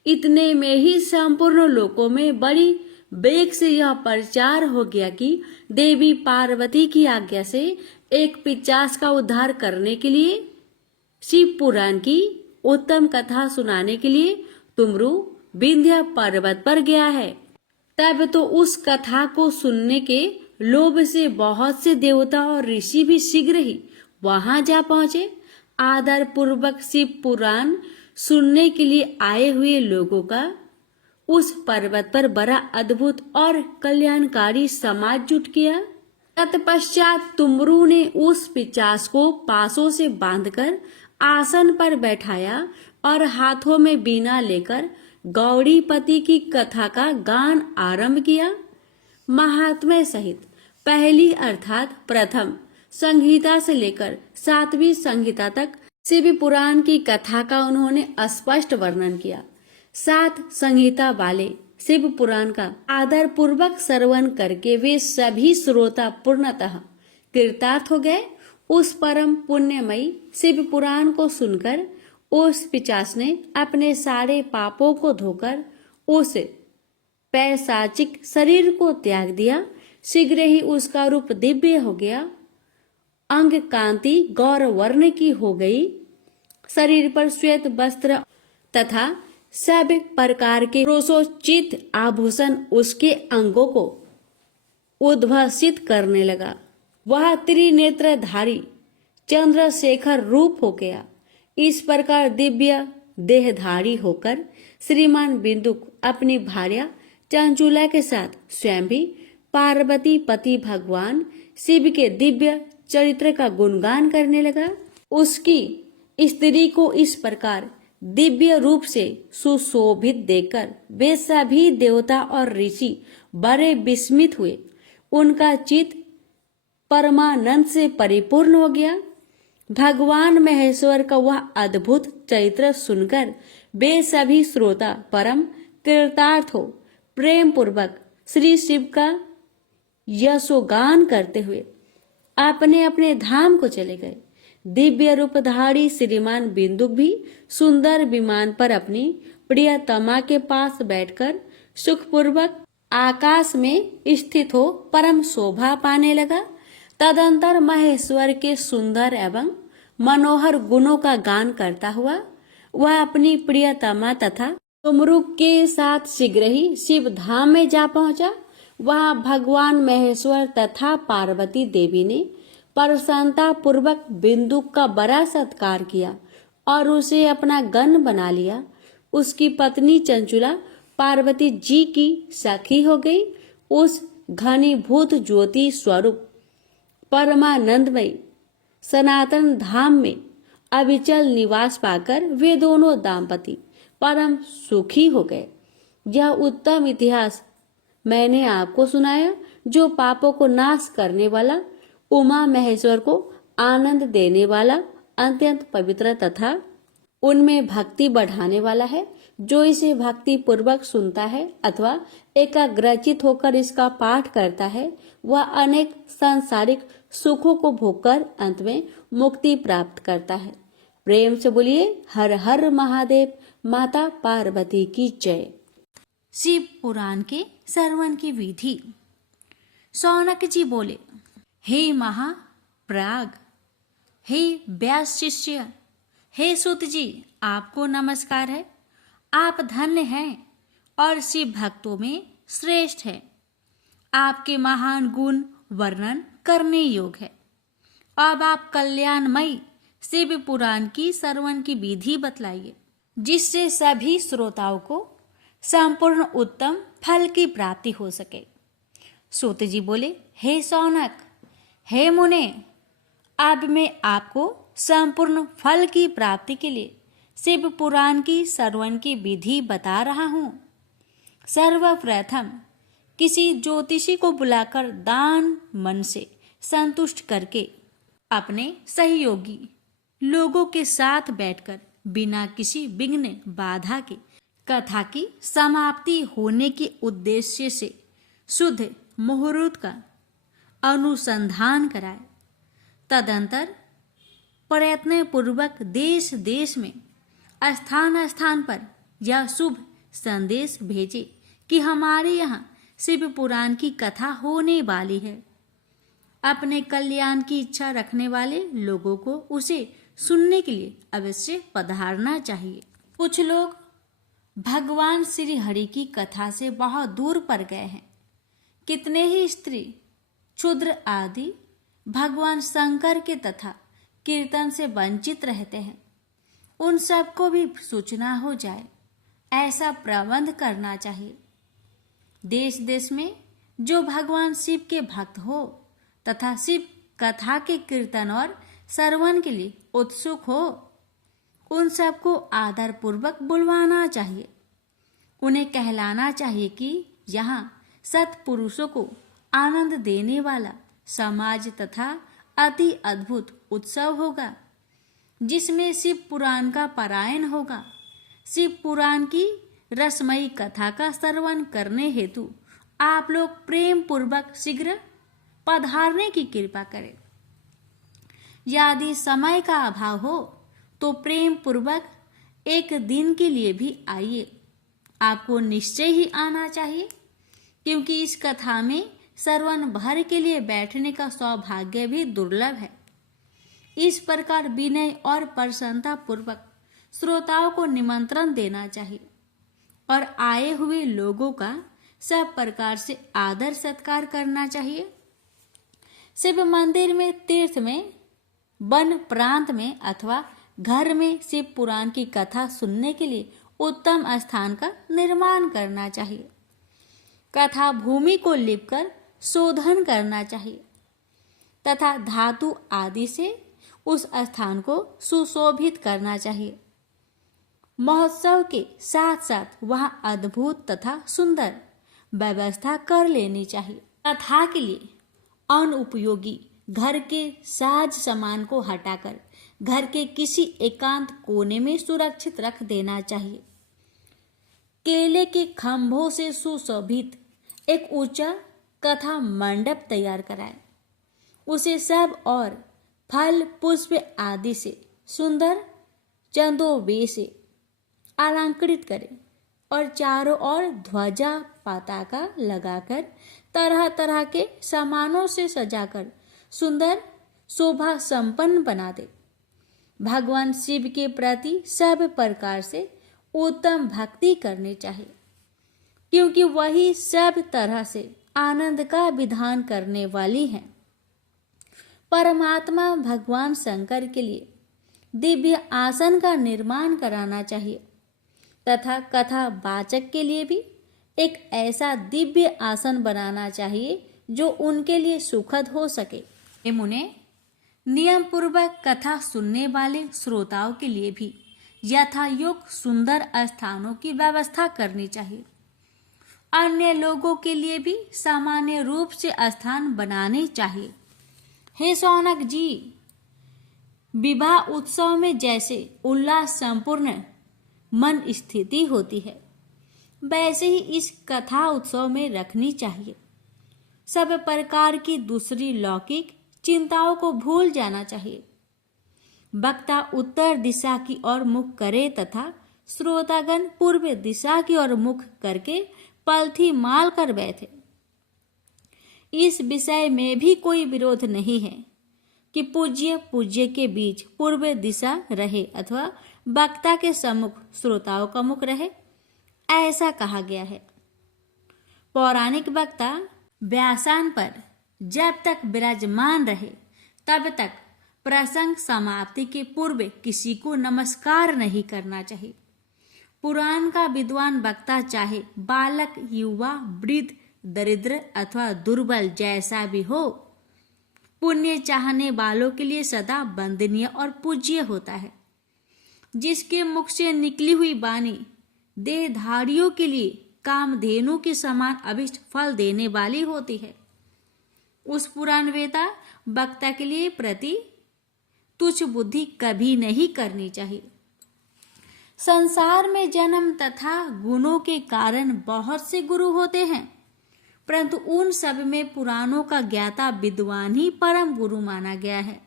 इतने में ही संपूर्ण लोकों में बड़ी वेग से यह प्रचार हो गया कि देवी पार्वती की आज्ञा से एक पिशाच का उद्धार करने के लिए शिव पुराण की उत्तम कथा सुनाने के लिए तुमरु विंध्य पर्वत पर गया है। तब तो उस कथा को सुनने के लोभ से बहुत से देवता और ऋषि भी शीघ्र ही वहां जा पहुंचे। आदर पूर्वक शिव पुराण सुनने के लिए आए हुए लोगों का उस पर्वत पर बड़ा अद्भुत और कल्याणकारी समाज जुट गया। तत्पश्चात तुमरु ने उस पिशाच को पासों से बांधकर आसन पर बैठाया और हाथों में बीना लेकर गौड़ीपति की कथा का गान आरंभ किया। महात्म्य सहित पहली अर्थात प्रथम संहिता से लेकर 7वीं संहिता तक शिव पुराण की कथा का उन्होंने स्पष्ट वर्णन किया। 7 संहिता वाले शिव पुराण का आदर पूर्वक श्रवण करके वे सभी श्रोता पूर्णतः कृतार्थ हो गए। उस परम पुण्यमयी शिव पुराण को सुनकर उस पिशाच ने अपने सारे पापों को धोकर उस पैशाचिक शरीर को त्याग दिया। शीघ्र ही उसका रूप दिव्य हो गया, अंग कांति गौर वर्ण की हो गई, शरीर पर श्वेत वस्त्र तथा सब प्रकार के रोषोचित आभूषण उसके अंगों को उद्भासित करने लगा। वह त्रिनेत्रधारी चंद्रशेखर रूप हो गया। इस प्रकार दिव्य देहधारी होकर श्रीमान बिंदुक अपनी भार्या चंचुला के साथ स्वयं भी पार्वती पति भगवान शिव के दिव्य चरित्र का गुणगान करने लगा। उसकी स्त्री को इस प्रकार दिव्य रूप से सुशोभित देखकर वे सभी देवता और ऋषि बड़े विस्मित हुए। उनका चित्त परमानंद से परिपूर्ण हो गया। भगवान महेश्वर का वह अद्भुत चरित्र सुनकर वे सभी श्रोता परम कृतार्थ हो प्रेम पूर्वक श्री शिव का यशोगान करते हुए अपने अपने धाम को चले गए। दिव्य रूपधारी श्रीमान बिंदुक भी सुंदर विमान पर अपनी प्रियतमा के पास बैठकर सुखपूर्वक आकाश में स्थित हो परम शोभा पाने लगा। तदंतर महेश्वर के सुंदर एवं मनोहर गुणों का गान करता हुआ वह अपनी प्रियतमा तथा तुमरुक के साथ शीघ्र ही शिव धाम में जा पहुंचा। वहां भगवान महेश्वर तथा पार्वती देवी ने प्रसन्नता पूर्वक बिंदुक का बड़ा सत्कार किया और उसे अपना गण बना लिया। उसकी पत्नी चंचुला पार्वती जी की सखी हो गई। उस घनीभूत ज्योति स्वरूप परमानंदमय सनातन धाम में अविचल निवास पाकर वे दोनों दाम्पति परम सुखी हो गए। यह उत्तम इतिहास मैंने आपको सुनाया, जो पापों को नाश करने वाला, उमा महेश्वर को आनंद देने वाला, अत्यंत पवित्र तथा उनमें भक्ति बढ़ाने वाला है। जो इसे भक्ति पूर्वक सुनता है अथवा एकाग्रचित होकर इसका पाठ करता है, वह अनेक सांसारिक सुखों को भोगकर अंत में मुक्ति प्राप्त करता है। प्रेम से बोलिए हर हर महादेव। माता पार्वती की जय। शिव पुराण के श्रवण की विधि। सौनक जी बोले, हे महाप्राग, हे व्यास शिष्य, हे सूत जी, आपको नमस्कार है। आप धन्य हैं और शिव भक्तों में श्रेष्ठ है। आपके महान गुण वर्णन करने योग्य है। अब आप कल्याणमयी शिव पुराण की श्रवण की विधि बतलाइए, जिससे सभी श्रोताओं को संपूर्ण उत्तम फल की प्राप्ति हो सके। सूत जी बोले, हे सौनक, हे मुने, अब मैं आपको संपूर्ण फल की प्राप्ति के लिए शिव पुराण की श्रवण की विधि बता रहा हूं। सर्वप्रथम किसी ज्योतिषी को बुलाकर दान मन से संतुष्ट करके अपने सहयोगी लोगों के साथ बैठकर बिना किसी विघ्न बाधा के कथा की समाप्ति होने के उद्देश्य से शुद्ध मुहूर्त का अनुसंधान कराए। तदंतर प्रयत्न पूर्वक देश देश में स्थान स्थान पर यह शुभ संदेश भेजे कि हमारे यहाँ शिव पुराण की कथा होने वाली है। अपने कल्याण की इच्छा रखने वाले लोगों को उसे सुनने के लिए अवश्य पधारना चाहिए। कुछ लोग भगवान श्री हरि की कथा से बहुत दूर पर गए हैं। कितने ही स्त्री, क्षुद्र आदि भगवान शंकर के तथा कीर्तन से वंचित रहते हैं। उन सबको भी सूचना हो जाए, ऐसा प्रबंध करना चाहिए। देश देश में जो भगवान शिव के भक्त हो तथा शिव कथा के कीर्तन और श्रवण के लिए उत्सुक हो, उन सबको आदर पूर्वक बुलवाना चाहिए। उन्हें कहलाना चाहिए कि यहाँ सत्पुरुषों को आनंद देने वाला समाज तथा अति अद्भुत उत्सव होगा, जिसमें शिव पुराण का पारायण होगा। शिव पुराण की रसमयी कथा का श्रवण करने हेतु आप लोग प्रेम पूर्वक शीघ्र पधारने की कृपा करें। यदि समय का अभाव हो तो प्रेम पूर्वक एक दिन के लिए भी आइए। आपको निश्चय ही आना चाहिए, क्योंकि इस कथा में श्रवण भर के लिए बैठने का सौभाग्य भी दुर्लभ है। इस प्रकार विनय और प्रसन्नता पूर्वक श्रोताओं को निमंत्रण देना चाहिए और आए हुए लोगों का सब प्रकार से आदर सत्कार करना चाहिए। शिव मंदिर में, तीर्थ में, वन प्रांत में अथवा घर में शिव पुराण की कथा सुनने के लिए उत्तम स्थान का निर्माण करना चाहिए। कथा भूमि को लिपकर शोधन करना चाहिए तथा धातु आदि से उस स्थान को सुशोभित करना चाहिए। महोत्सव के साथ साथ वहां अद्भुत तथा सुंदर व्यवस्था कर लेनी चाहिए। कथा के लिए अनुपयोगी घर के साज सामान को हटाकर घर के किसी एकांत कोने में सुरक्षित रख देना चाहिए। केले के खंभों से सुशोभित एक ऊंचा कथा मंडप तैयार कराएं। उसे सब और फल पुष्प आदि से सुंदर चंदोबे से अलंकृत करें और चारों ओर ध्वजा पताका लगाकर तरह तरह के सामानों से सजाकर सुंदर शोभा संपन्न बना दे। भगवान शिव के प्रति सब प्रकार से उत्तम भक्ति करनी चाहिए, क्योंकि वही सब तरह से आनंद का विधान करने वाली हैं। परमात्मा भगवान शंकर के लिए दिव्य आसन का निर्माण कराना चाहिए तथा कथा वाचक के लिए भी एक ऐसा दिव्य आसन बनाना चाहिए जो उनके लिए सुखद हो सके। मुने, नियम पूर्वक कथा सुनने वाले श्रोताओं के लिए भी यथायोग्य सुंदर स्थानों की व्यवस्था करनी चाहिए। अन्य लोगों के लिए भी सामान्य रूप से स्थान बनाने चाहिए। हे शौनक जी, विवाह उत्सव में जैसे उल्लास संपूर्ण मन स्थिति होती है, वैसे ही इस कथा उत्सव में रखनी चाहिए। सब प्रकार की दूसरी लौकिक चिंताओं को भूल जाना चाहिए। वक्ता उत्तर दिशा की ओर मुख करे तथा श्रोतागण पूर्व दिशा की ओर मुख करके पलथी माल कर बैठे। इस विषय में भी कोई विरोध नहीं है कि पूज्य के बीच पूर्व दिशा रहे अथवा वक्ता के सम्मुख श्रोताओं का मुख रहे, ऐसा कहा गया है। पौराणिक वक्ता व्यासान पर जब तक विराजमान रहे तब तक प्रसंग समाप्ति के पूर्व किसी को नमस्कार नहीं करना चाहिए। पुराण का विद्वान वक्ता चाहे बालक, युवा, वृद्ध, दरिद्र अथवा दुर्बल जैसा भी हो, पुण्य चाहने वालों के लिए सदा वंदनीय और पूज्य होता है। जिसके मुख से निकली हुई वाणी देहधारियों के लिए कामधेनु के समान अभिष्ट फल देने वाली होती है, उस पुराण वेता वक्ता के लिए प्रति तुच्छ बुद्धि कभी नहीं करनी चाहिए। संसार में जन्म तथा गुणों के कारण बहुत से गुरु होते हैं, परंतु उन सब में पुराणों का ज्ञाता विद्वान ही परम गुरु माना गया है।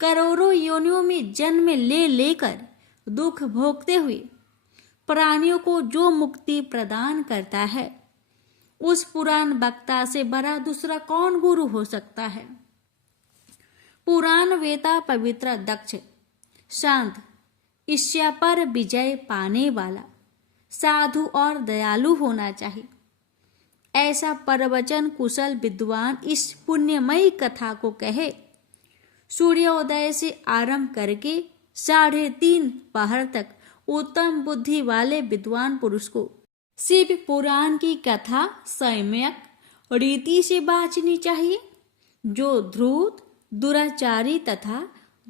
करोड़ों योनियों में जन्म ले लेकर दुख भोगते हुए प्राणियों को जो मुक्ति प्रदान करता है, उस पुराण वक्ता से बड़ा दूसरा कौन गुरु हो सकता है। पुराण वेता पवित्र, दक्ष, शांत, ईर्ष्या पर विजय पाने वाला, साधु और दयालु होना चाहिए। ऐसा प्रवचन कुशल विद्वान इस पुण्यमयी कथा को कहे। सूर्योदय से आरंभ करके 3:30 पहर तक उत्तम बुद्धि वाले विद्वान पुरुष को शिव पुराण की कथा सम्यक रीति से बाँचनी चाहिए। जो धूर्त, दुराचारी तथा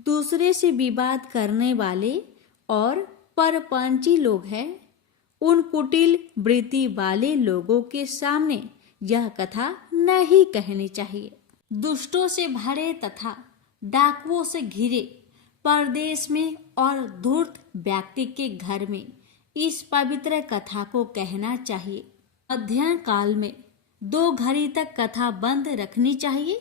दूसरे से विवाद करने वाले और परपंची लोग हैं, उन कुटिल वृत्ति वाले लोगों के सामने यह कथा नहीं कहनी चाहिए। दुष्टों से भरे तथा डाकुओं से घिरे परदेश में और धूर्त व्यक्ति के घर में इस पवित्र कथा को कहना चाहिए। मध्याह्न काल में 2 घड़ी तक कथा बंद रखनी चाहिए,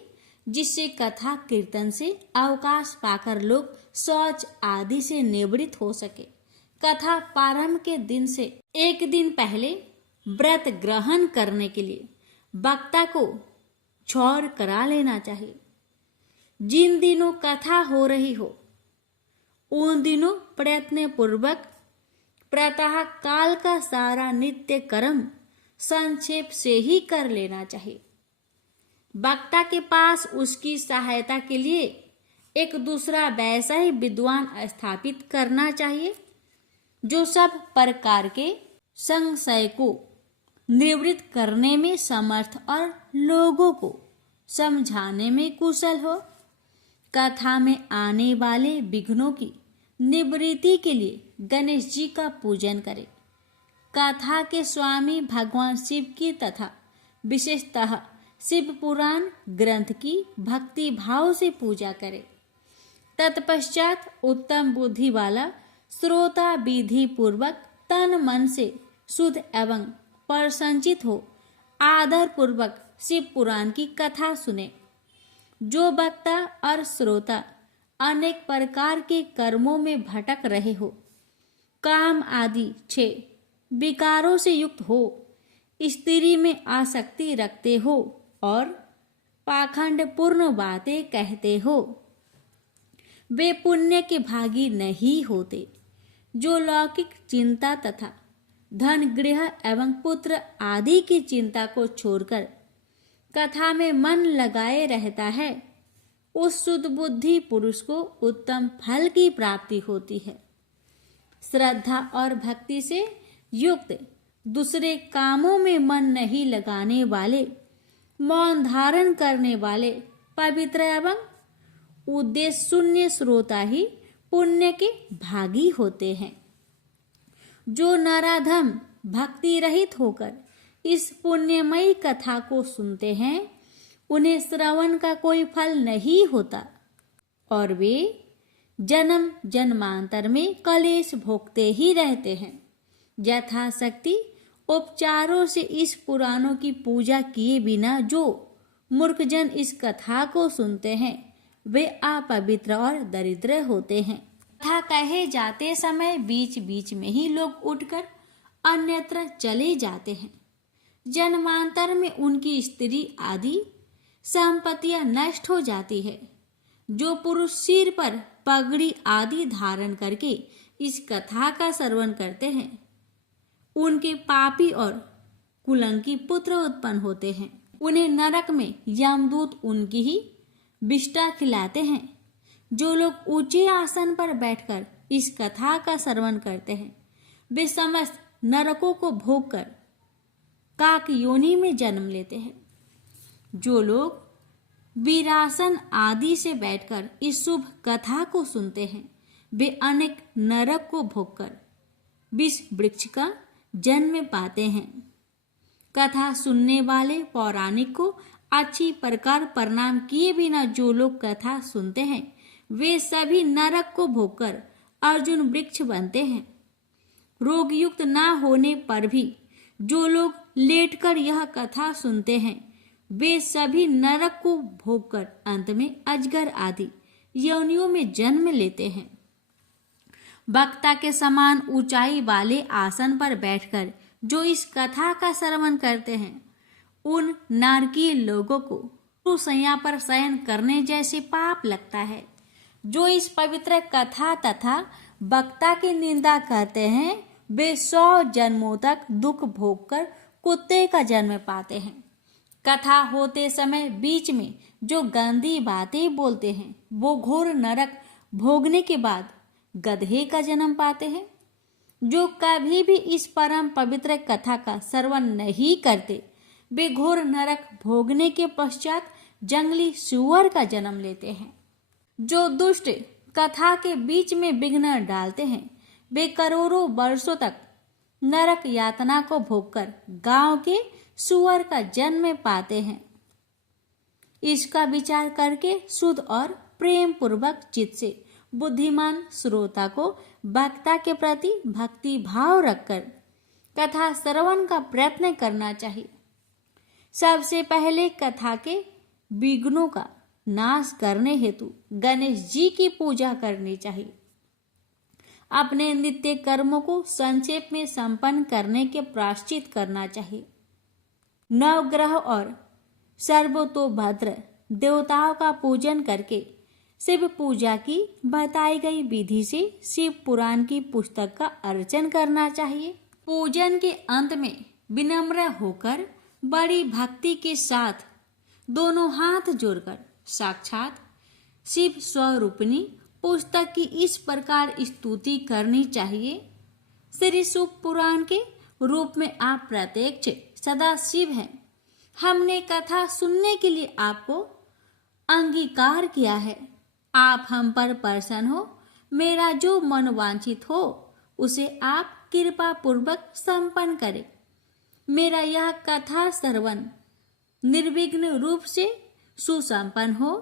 जिससे कथा कीर्तन से अवकाश पाकर लोग शौच आदि से निवृत्त हो सके। कथा प्रारंभ के दिन से एक दिन पहले व्रत ग्रहण करने के लिए वक्ता को क्षौर करा लेना चाहिए। जिन दिनों कथा हो रही हो उन दिनों प्रयत्न पूर्वक प्रातः काल का सारा नित्य कर्म संक्षेप से ही कर लेना चाहिए। वक्ता के पास उसकी सहायता के लिए एक दूसरा वैसा ही विद्वान स्थापित करना चाहिए जो सब प्रकार के संशय को निवृत्त करने में समर्थ और लोगों को समझाने में कुशल हो। कथा में आने वाले विघ्नों की निवृत्ति के लिए गणेश जी का पूजन करें। कथा के स्वामी भगवान शिव की तथा विशेषतः शिव पुराण ग्रंथ की भक्ति भाव से पूजा करें। तत्पश्चात उत्तम बुद्धि वाला श्रोता विधि पूर्वक तन मन से शुद्ध एवं प्रसन्नचित हो आदर पूर्वक शिव पुराण की कथा सुने। जो वक्ता और श्रोता अनेक प्रकार के कर्मों में भटक रहे हो, काम आदि 6 विकारों से युक्त हो, स्त्री में आसक्ति रखते हो और पाखंड पूर्ण बातें कहते हो, वे पुण्य के भागी नहीं होते। जो लौकिक चिंता तथा धन गृह एवं पुत्र आदि की चिंता को छोड़कर कथा में मन लगाए रहता है, उस शुद्ध बुद्धि पुरुष को उत्तम फल की प्राप्ति होती है। श्रद्धा और भक्ति से युक्त दूसरे कामों में मन नहीं लगाने वाले, मौन धारण करने वाले, पवित्र एवं उद्देश्य शून्य श्रोता ही पुण्य के भागी होते हैं। जो नराधम भक्ति रहित होकर इस पुण्यमयी कथा को सुनते हैं, उन्हें श्रवण का कोई फल नहीं होता और वे जन्म जन्मांतर में कलेश भोगते ही रहते हैं। यथाशक्ति उपचारों से इस पुराणों की पूजा किए बिना जो मूर्खजन इस कथा को सुनते हैं, वे अपवित्र और दरिद्र होते हैं। कथा कहे जाते समय बीच बीच में ही लोग उठकर अन्यत्र चले जाते हैं। जन्मांतर में उनकी स्त्री आदि संपत्तियां नष्ट हो जाती है। जो पुरुष सिर पर पगड़ी आदि धारण करके इस कथा का श्रवण करते हैं, उनके पापी और कुलंकी पुत्र उत्पन्न होते हैं। उन्हें नरक में यमदूत उनकी ही विष्ठा खिलाते हैं। जो लोग ऊंचे आसन पर बैठकर इस कथा का श्रवण करते हैं, वे समस्त नरकों को भोगकर काक योनि में जन्म लेते हैं। जो लोग वीरासन आदि से बैठकर इस शुभ कथा को सुनते हैं, वे अनेक नरक को भोगकर विष वृक्ष का जन्म पाते हैं। कथा सुनने वाले पौराणिक को अच्छी प्रकार प्रणाम किए बिना जो लोग कथा सुनते हैं, वे सभी नरक को भोगकर अर्जुन वृक्ष बनते हैं। रोगयुक्त ना होने पर भी जो लोग लेटकर यह कथा सुनते हैं, वे सभी नरक को भोगकर अंत में अजगर आदि योनियों में जन्म लेते हैं। वक्ता के समान ऊंचाई वाले आसन पर बैठकर जो इस कथा का श्रवण करते हैं, उन नारकीय लोगों को सैया पर शयन करने जैसे पाप लगता है। जो इस पवित्र कथा तथा वक्ता की निंदा करते हैं, वे 100 जन्मों तक दुख भोगकर कुत्ते का जन्म पाते हैं। कथा होते समय बीच में जो गंदी बातें बोलते हैं, वो घोर नरक भोगने के बाद गधे का जन्म पाते हैं। जो कभी भी इस परम पवित्र कथा का श्रवण नहीं करते, वे घोर नरक भोगने के पश्चात जंगली सुअर का जन्म लेते हैं। जो दुष्ट कथा के बीच में विघ्न डालते हैं, वे करोड़ों वर्षों तक नरक यातना को भोगकर गांव के सुअर का जन्म पाते हैं। इसका विचार करके शुद्ध और प्रेम पूर्वक चित्त से बुद्धिमान श्रोता को वक्ता के प्रति भक्ति भाव रखकर कथा श्रवण का प्रयत्न करना चाहिए। सबसे पहले कथा के विघ्नों का नाश करने हेतु गणेश जी की पूजा करनी चाहिए। अपने नित्य कर्मों को संक्षेप में संपन्न करने के प्रायश्चित करना चाहिए। नवग्रह और सर्वतोभद्र देवताओं का पूजन करके शिव पूजा की बताई गई विधि से शिव पुराण की पुस्तक का अर्चन करना चाहिए। पूजन के अंत में विनम्र होकर बड़ी भक्ति के साथ दोनों हाथ जोड़कर साक्षात शिव स्वरूपिणी पुस्तक की इस प्रकार स्तुति करनी चाहिए। श्री शिव पुराण के रूप में आप प्रत्यक्ष सदा शिव हैं। हमने कथा सुनने के लिए आपको अंगीकार किया है। आप हम पर प्रसन्न हो। मेरा जो मनोवांछित हो उसे आप कृपा पूर्वक संपन्न करें। मेरा यह कथा श्रवण निर्विघ्न रूप से सुसंपन्न हो।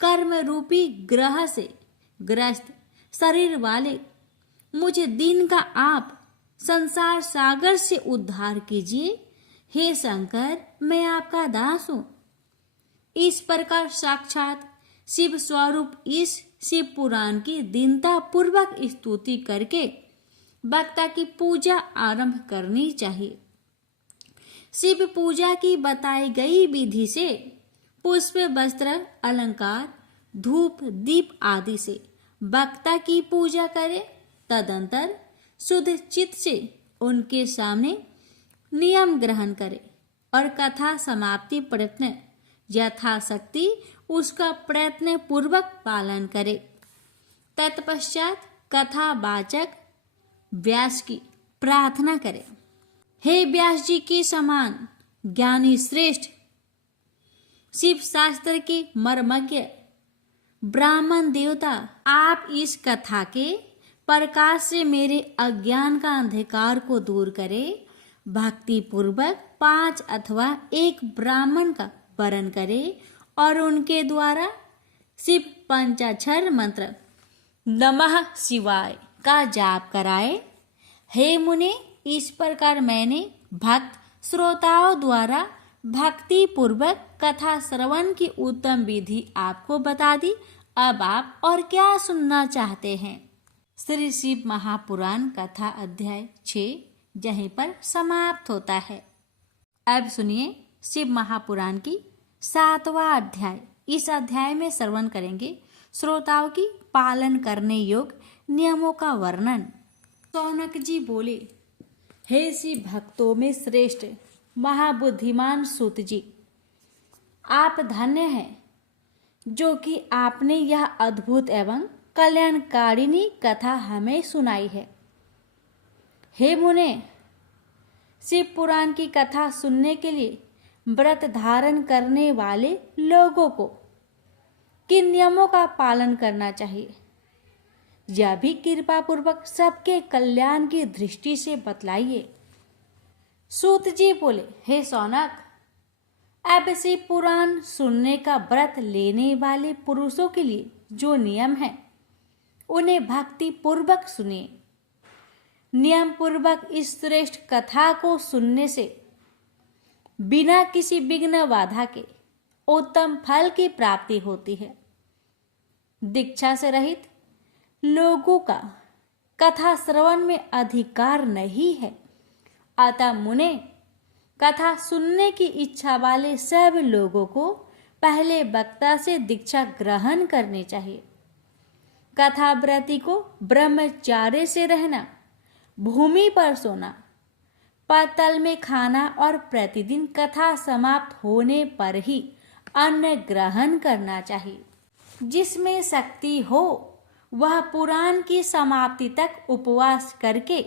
कर्म रूपी ग्रह से ग्रस्त शरीर वाले मुझे दिन का आप संसार सागर से उद्धार कीजिए। हे शंकर, मैं आपका दास हूँ। इस प्रकार साक्षात शिव स्वरूप इस शिव पुराण की दीनता पूर्वक स्तुति करके भक्ता की पूजा आरंभ करनी चाहिए। शिव पूजा की बताई गई विधि से पुष्प, वस्त्र, अलंकार, धूप, दीप आदि से भक्ता की पूजा करे। तदंतर शुद्ध चित्त से उनके सामने नियम ग्रहण करे और कथा समाप्ति प्रयत्न यथाशक्ति उसका प्रयत्न पूर्वक पालन करे। तत्पश्चात कथा वाचक व्यास की प्रार्थना करे। हे व्यास जी के समान ज्ञानी श्रेष्ठ शिव शास्त्र के मर्मज्ञ ब्राह्मण देवता, आप इस कथा के प्रकाश से मेरे अज्ञान का अंधकार को दूर करें। भक्ति पूर्वक 5 अथवा 1 ब्राह्मण का वरण करें और उनके द्वारा शिव पंचाक्षर मंत्र नमः शिवाय का जाप कराए। हे मुने, इस प्रकार मैंने भक्त श्रोताओं द्वारा भक्ति पूर्वक कथा श्रवण की उत्तम विधि आपको बता दी। अब आप और क्या सुनना चाहते हैं? श्री शिव महापुराण कथा अध्याय 6 यहीं पर समाप्त होता है। अब सुनिए शिव महापुराण की 7वां अध्याय। इस अध्याय में श्रवण करेंगे श्रोताओं की पालन करने योग्य नियमों का वर्णन। सौनक जी बोले, हे शिव भक्तों में श्रेष्ठ महाबुद्धिमान सूत जी, आप धन्य हैं जो कि आपने यह अद्भुत एवं कल्याणकारिणी कथा हमें सुनाई है। हे मुने, शिव पुराण की कथा सुनने के लिए व्रत धारण करने वाले लोगों को किन नियमों का पालन करना चाहिए, यह भी कृपा पूर्वक सबके कल्याण की दृष्टि से बतलाइए। सूत जी बोले, हे सौनक, अब शिव पुराण सुनने का व्रत लेने वाले पुरुषों के लिए जो नियम है उन्हें भक्ति पूर्वक सुनिए। नियम पूर्वक इस श्रेष्ठ कथा को सुनने से बिना किसी विघ्न बाधा के उत्तम फल की प्राप्ति होती है। दीक्षा से रहित लोगों का कथा श्रवण में अधिकार नहीं है। अतः मुने, कथा सुनने की इच्छा वाले सब लोगों को पहले वक्ता से दीक्षा ग्रहण करनी चाहिए। कथा व्रती को ब्रह्मचार्य से रहना, भूमि पर सोना, पातल में खाना और प्रतिदिन कथा समाप्त होने पर ही अन्न ग्रहण करना चाहिए। जिसमें शक्ति हो वह पुराण की समाप्ति तक उपवास करके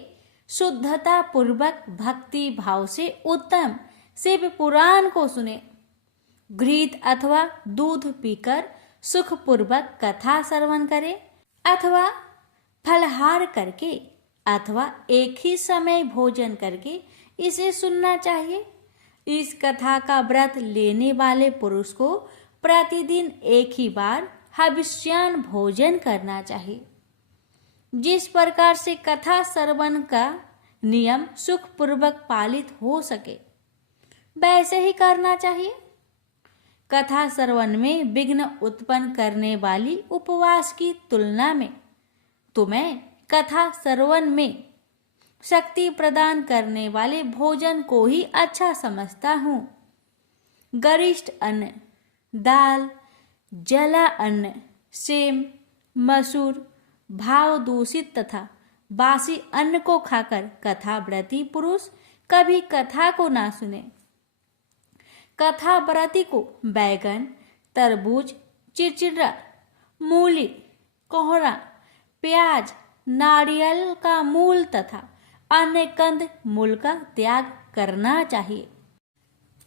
शुद्धता पूर्वक भक्ति भाव से उत्तम शिव पुराण को सुने। घृत अथवा दूध पीकर सुख पूर्वक कथा श्रवण करे अथवा फलहार करके अथवा एक ही समय भोजन करके इसे सुनना चाहिए। इस कथा का व्रत लेने वाले पुरुष को प्रतिदिन एक ही बार हविष्यान्न भोजन करना चाहिए। जिस प्रकार से कथा श्रवण का नियम सुखपूर्वक पालित हो सके वैसे ही करना चाहिए। कथा श्रवण में विघ्न उत्पन्न करने वाली उपवास की तुलना में तो मैं कथा श्रवण में शक्ति प्रदान करने वाले भोजन को ही अच्छा समझता हूँ। गरिष्ठ अन्न, दाल, जला अन्न, सेम, मसूर, भाव दूषित तथा बासी अन्न को खाकर कथा व्रती पुरुष कभी कथा को ना सुने। कथा व्रती को बैगन, तरबूज, चिचिड़ा, मूली, कोहरा, प्याज, नारियल का मूल तथा अन्य कंद मूल का त्याग करना चाहिए।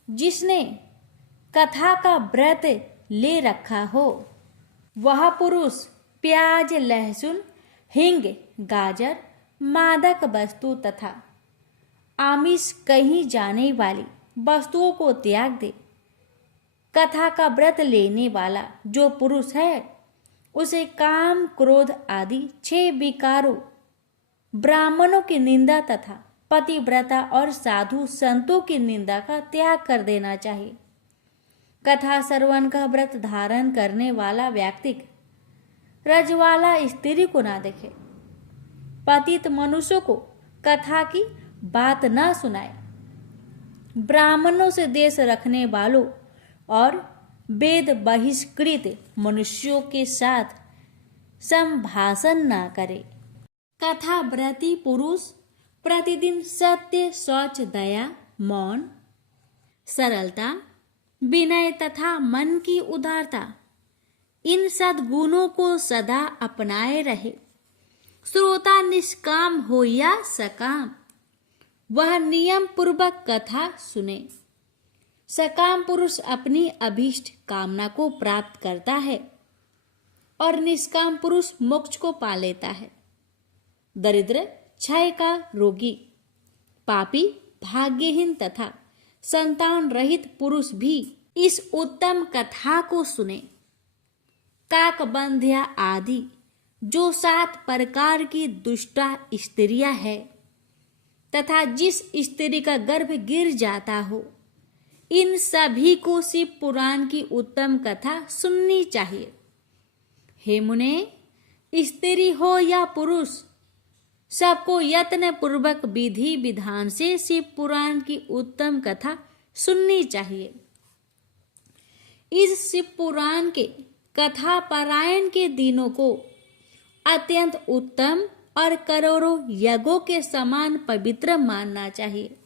जिसने कथा का व्रत ले रखा हो वह पुरुष प्याज, लहसुन, हिंग, गाजर, मादक वस्तु तथा आमिष कहीं जाने वाली वस्तुओं को त्याग दे। कथा का व्रत लेने वाला जो पुरुष है उसे काम, क्रोध आदि 6 विकारों, ब्राह्मणों की निंदा तथा पतिव्रता और साधु संतों की निंदा का त्याग कर देना चाहिए। कथा श्रवण का व्रत धारण करने वाला व्यक्ति रजवाला स्त्री को ना देखे, पतित मनुष्यों को कथा की बात ना सुनाए, ब्राह्मणों से देश रखने वालों और वेद बहिष्कृत मनुष्यों के साथ संभाषण ना करे। कथा व्रती पुरुष प्रतिदिन सत्य, शौच, दया, मौन, सरलता, विनय तथा मन की उदारता, इन सद्गुणों को सदा अपनाए रहे। श्रोता निष्काम हो या सकाम, वह नियम पूर्वक कथा सुने। सकाम पुरुष अपनी अभीष्ट कामना को प्राप्त करता है और निष्काम पुरुष मोक्ष को पा लेता है। दरिद्र, क्षय का रोगी, पापी, भाग्यहीन तथा संतान रहित पुरुष भी इस उत्तम कथा को सुने। काकबंध्या आदि जो 7 प्रकार की दुष्टा स्त्रियां है तथा जिस स्त्री का गर्भ गिर जाता हो, इन सभी को शिव पुराण की उत्तम कथा सुननी चाहिए। हे मुने, स्त्री हो या पुरुष, सबको यत्न पूर्वक विधि विधान से शिव पुराण की उत्तम कथा सुननी चाहिए। इस शिव पुराण के कथा पारायण के दिनों को अत्यंत उत्तम और करोड़ों यज्ञों के समान पवित्र मानना चाहिए।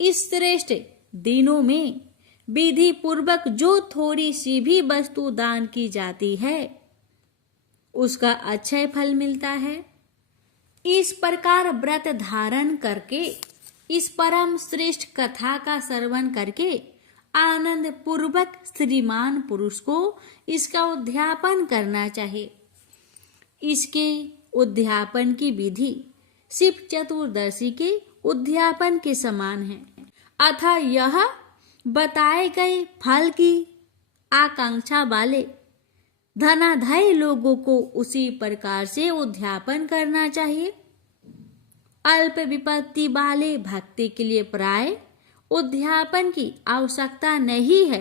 इस श्रेष्ठ दिनों में विधि पूर्वक जो थोड़ी सी भी वस्तु दान की जाती है उसका अक्षय फल मिलता है। इस प्रकार व्रत धारण करके इस परम श्रेष्ठ कथा का श्रवण करके आनंद पूर्वक श्रीमान पुरुष को इसका उद्यापन करना चाहिए। इसके उद्यापन की विधि शिव चतुर्दशी के उद्यापन के समान है। अतः यह बताए गए फल की आकांक्षा वाले धनाढ्य लोगों को उसी प्रकार से उद्यापन करना चाहिए। अल्प विपत्ति वाले भक्ति के लिए प्राय उद्यापन की आवश्यकता नहीं है।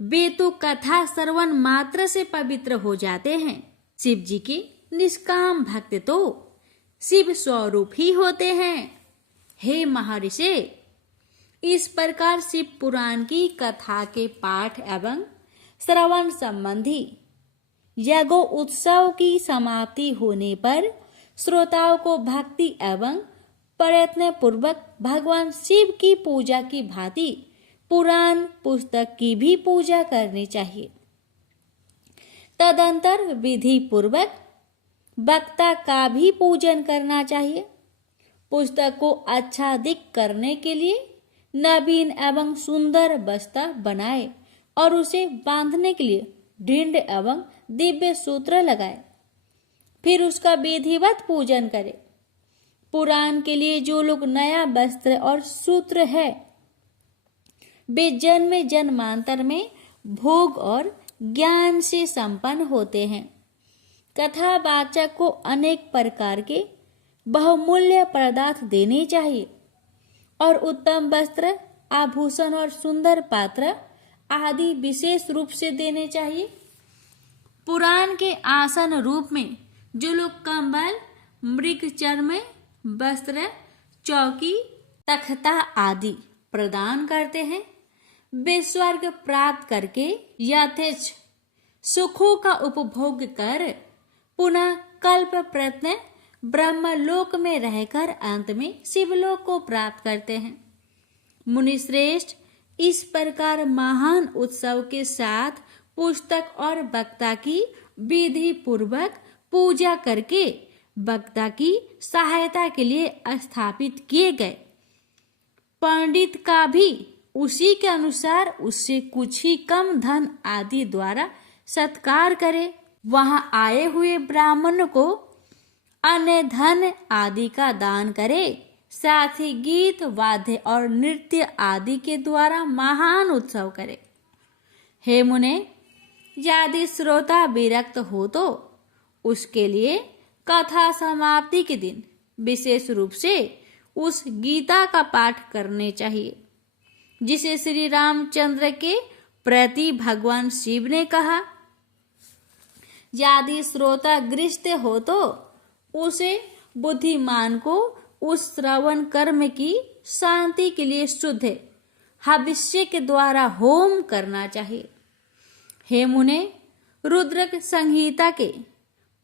वे तो कथा श्रवण मात्र से पवित्र हो जाते हैं। शिव जी के निष्काम भक्त तो शिव स्वरूप ही होते हैं। हे महर्षि, इस प्रकार शिव पुराण की कथा के पाठ एवं श्रवण संबंधी यज्ञ उत्सव की समाप्ति होने पर श्रोताओं को भक्ति एवं प्रयत्न पूर्वक भगवान शिव की पूजा की भांति पुराण पुस्तक की भी पूजा करनी चाहिए। तदंतर विधि पूर्वक वक्ता का भी पूजन करना चाहिए। पुस्तक को आच्छादित करने के लिए नवीन एवं सुंदर बस्ता बनाए और उसे बांधने के लिए ढिंड एवं दिव्य सूत्र लगाए, फिर उसका विधिवत पूजन करे। पुराण के लिए जो लोग नया वस्त्र और सूत्र है वे जन्म जन्मांतर में भोग और ज्ञान से संपन्न होते हैं। कथावाचक को अनेक प्रकार के बहुमूल्य पदार्थ देने चाहिए और उत्तम वस्त्र, आभूषण और सुंदर पात्र आदि विशेष रूप से देने चाहिए। पुराण के आसन रूप में जो लोग कंबल, मृग चर्म वस्त्र, चौकी, तख्ता आदि प्रदान करते हैं, वे स्वर्ग प्राप्त करके यथेच्छ सुखों का उपभोग कर पुनः कल्प प्रत्न ब्रह्मलोक में रहकर अंत में शिवलोक को प्राप्त करते हैं। मुनिश्रेष्ठ, इस प्रकार महान उत्सव के साथ पुस्तक और वक्ता की विधि पूर्वक पूजा करके वक्ता की सहायता के लिए स्थापित किए गए पंडित का भी उसी के अनुसार उससे कुछ ही कम धन आदि द्वारा सत्कार करे। वहां आए हुए ब्राह्मण को अन्य धन आदि का दान करे, साथ ही गीत, वाद्य और नृत्य आदि के द्वारा महान उत्सव करे। हे मुने, यदि श्रोता विरक्त हो तो उसके लिए कथा समाप्ति के दिन विशेष रूप से उस गीता का पाठ करने चाहिए जिसे श्री रामचंद्र के प्रति भगवान शिव ने कहा। यदि श्रोता गृहस्थ हो तो उसे बुद्धिमान को उस श्रवण कर्म की शांति के लिए शुद्ध हविष्य के द्वारा होम करना चाहिए। हे मुने, रुद्रक संहिता के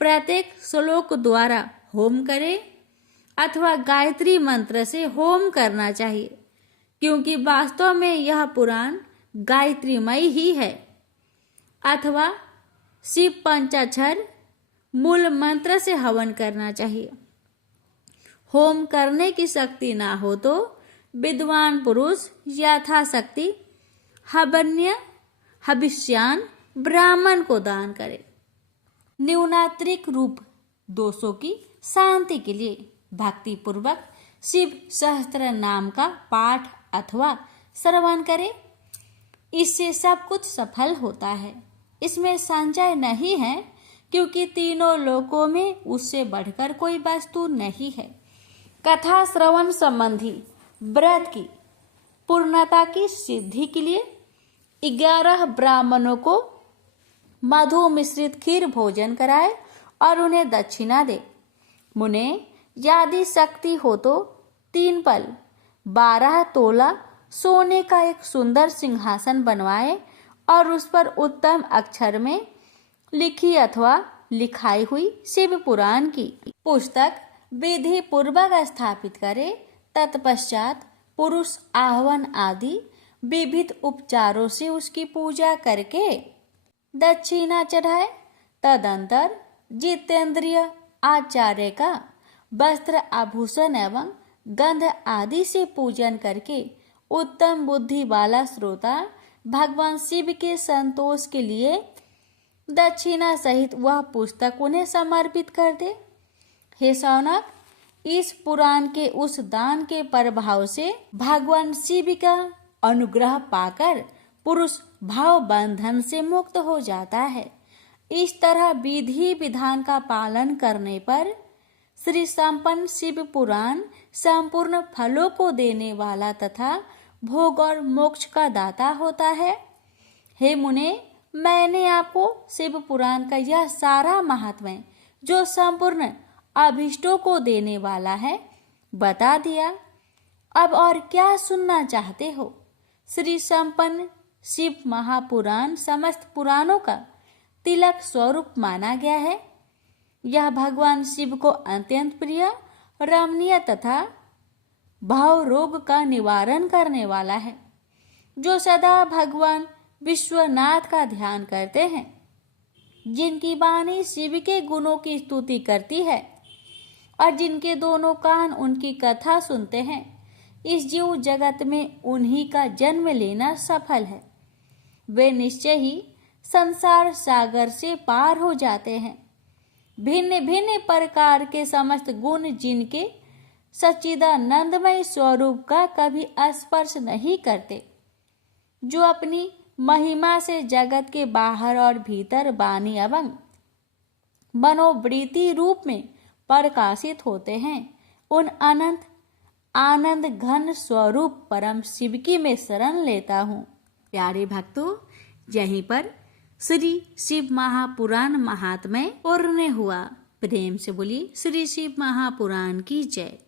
प्रत्येक श्लोक द्वारा होम करे अथवा गायत्री मंत्र से होम करना चाहिए, क्योंकि वास्तव में यह पुराण गायत्रीमय ही है। अथवा शिव पंचाक्षर मूल मंत्र से हवन करना चाहिए। होम करने की शक्ति ना हो तो विद्वान पुरुष यथाशक्ति हवन्य हविष्यान ब्राह्मण को दान करे। न्यूनात्रिक रूप दोषों की शांति के लिए भक्ति पूर्वक शिव सहस्त्र नाम का पाठ अथवा श्रवण करे। इससे सब कुछ सफल होता है। इसमें संशय नहीं है, क्योंकि तीनों लोकों में उससे बढ़कर कोई वस्तु नहीं है। कथा श्रवण संबंधी व्रत की पूर्णता की सिद्धि के लिए 11 ब्राह्मणों को मधु मिश्रित खीर भोजन कराए और उन्हें दक्षिणा दे। मुने, यदि शक्ति हो तो 3 पल 12 तोला सोने का एक सुंदर सिंहासन बनवाए और उस पर उत्तम अक्षर में लिखी अथवा लिखाई हुई शिव पुराण की पुस्तक विधि पूर्वक स्थापित करे। तत्पश्चात पुरुष आह्वान आदि विविध उपचारों से उसकी पूजा करके दक्षिणा चढ़ाए। तदंतर जितेंद्रिय आचार्य का वस्त्र आभूषण एवं गंध आदि से पूजन करके उत्तम बुद्धि वाला श्रोता भगवान शिव के संतोष के लिए दक्षिणा सहित वह पुस्तक उन्हें समर्पित कर दे। हे शौनक, इस पुराण के उस दान के प्रभाव से भगवान शिव का अनुग्रह पाकर पुरुष भाव बंधन से मुक्त हो जाता है। इस तरह विधि विधान का पालन करने पर श्री संपन्न शिव पुराण संपूर्ण फलों को देने वाला तथा भोग और मोक्ष का दाता होता है। हे मुने, मैंने आपको शिव पुराण का यह सारा महात्म्य जो संपूर्ण अभिष्टों को देने वाला है बता दिया। अब और क्या सुनना चाहते हो? श्री संपन्न शिव महापुराण समस्त पुराणों का तिलक स्वरूप माना गया है। यह भगवान शिव को अत्यंत प्रिय, रमणीय तथा भाव रोग का निवारण करने वाला है। जो सदा भगवान विश्वनाथ का ध्यान करते हैं, जिनकी वाणी शिव के गुणों की स्तुति करती है और जिनके दोनों कान उनकी कथा सुनते हैं, इस जीव जगत में उन्हीं का जन्म लेना सफल है। वे निश्चय ही संसार सागर से पार हो जाते हैं। भिन्न भिन्न प्रकार के समस्त गुण जिनके सच्चिदानंदमय स्वरूप का कभी स्पर्श नहीं करते, जो अपनी महिमा से जगत के बाहर और भीतर वाणी एवं मनोवृत्ति रूप में प्रकाशित होते हैं, उन अनंत आनंद घन स्वरूप परम शिव की मैं शरण लेता हूँ। प्यारे भक्तों, यहीं पर श्री शिव महापुराण महात्म्य पूर्ण हुआ। प्रेम से बोलिए श्री शिव महापुराण की जय।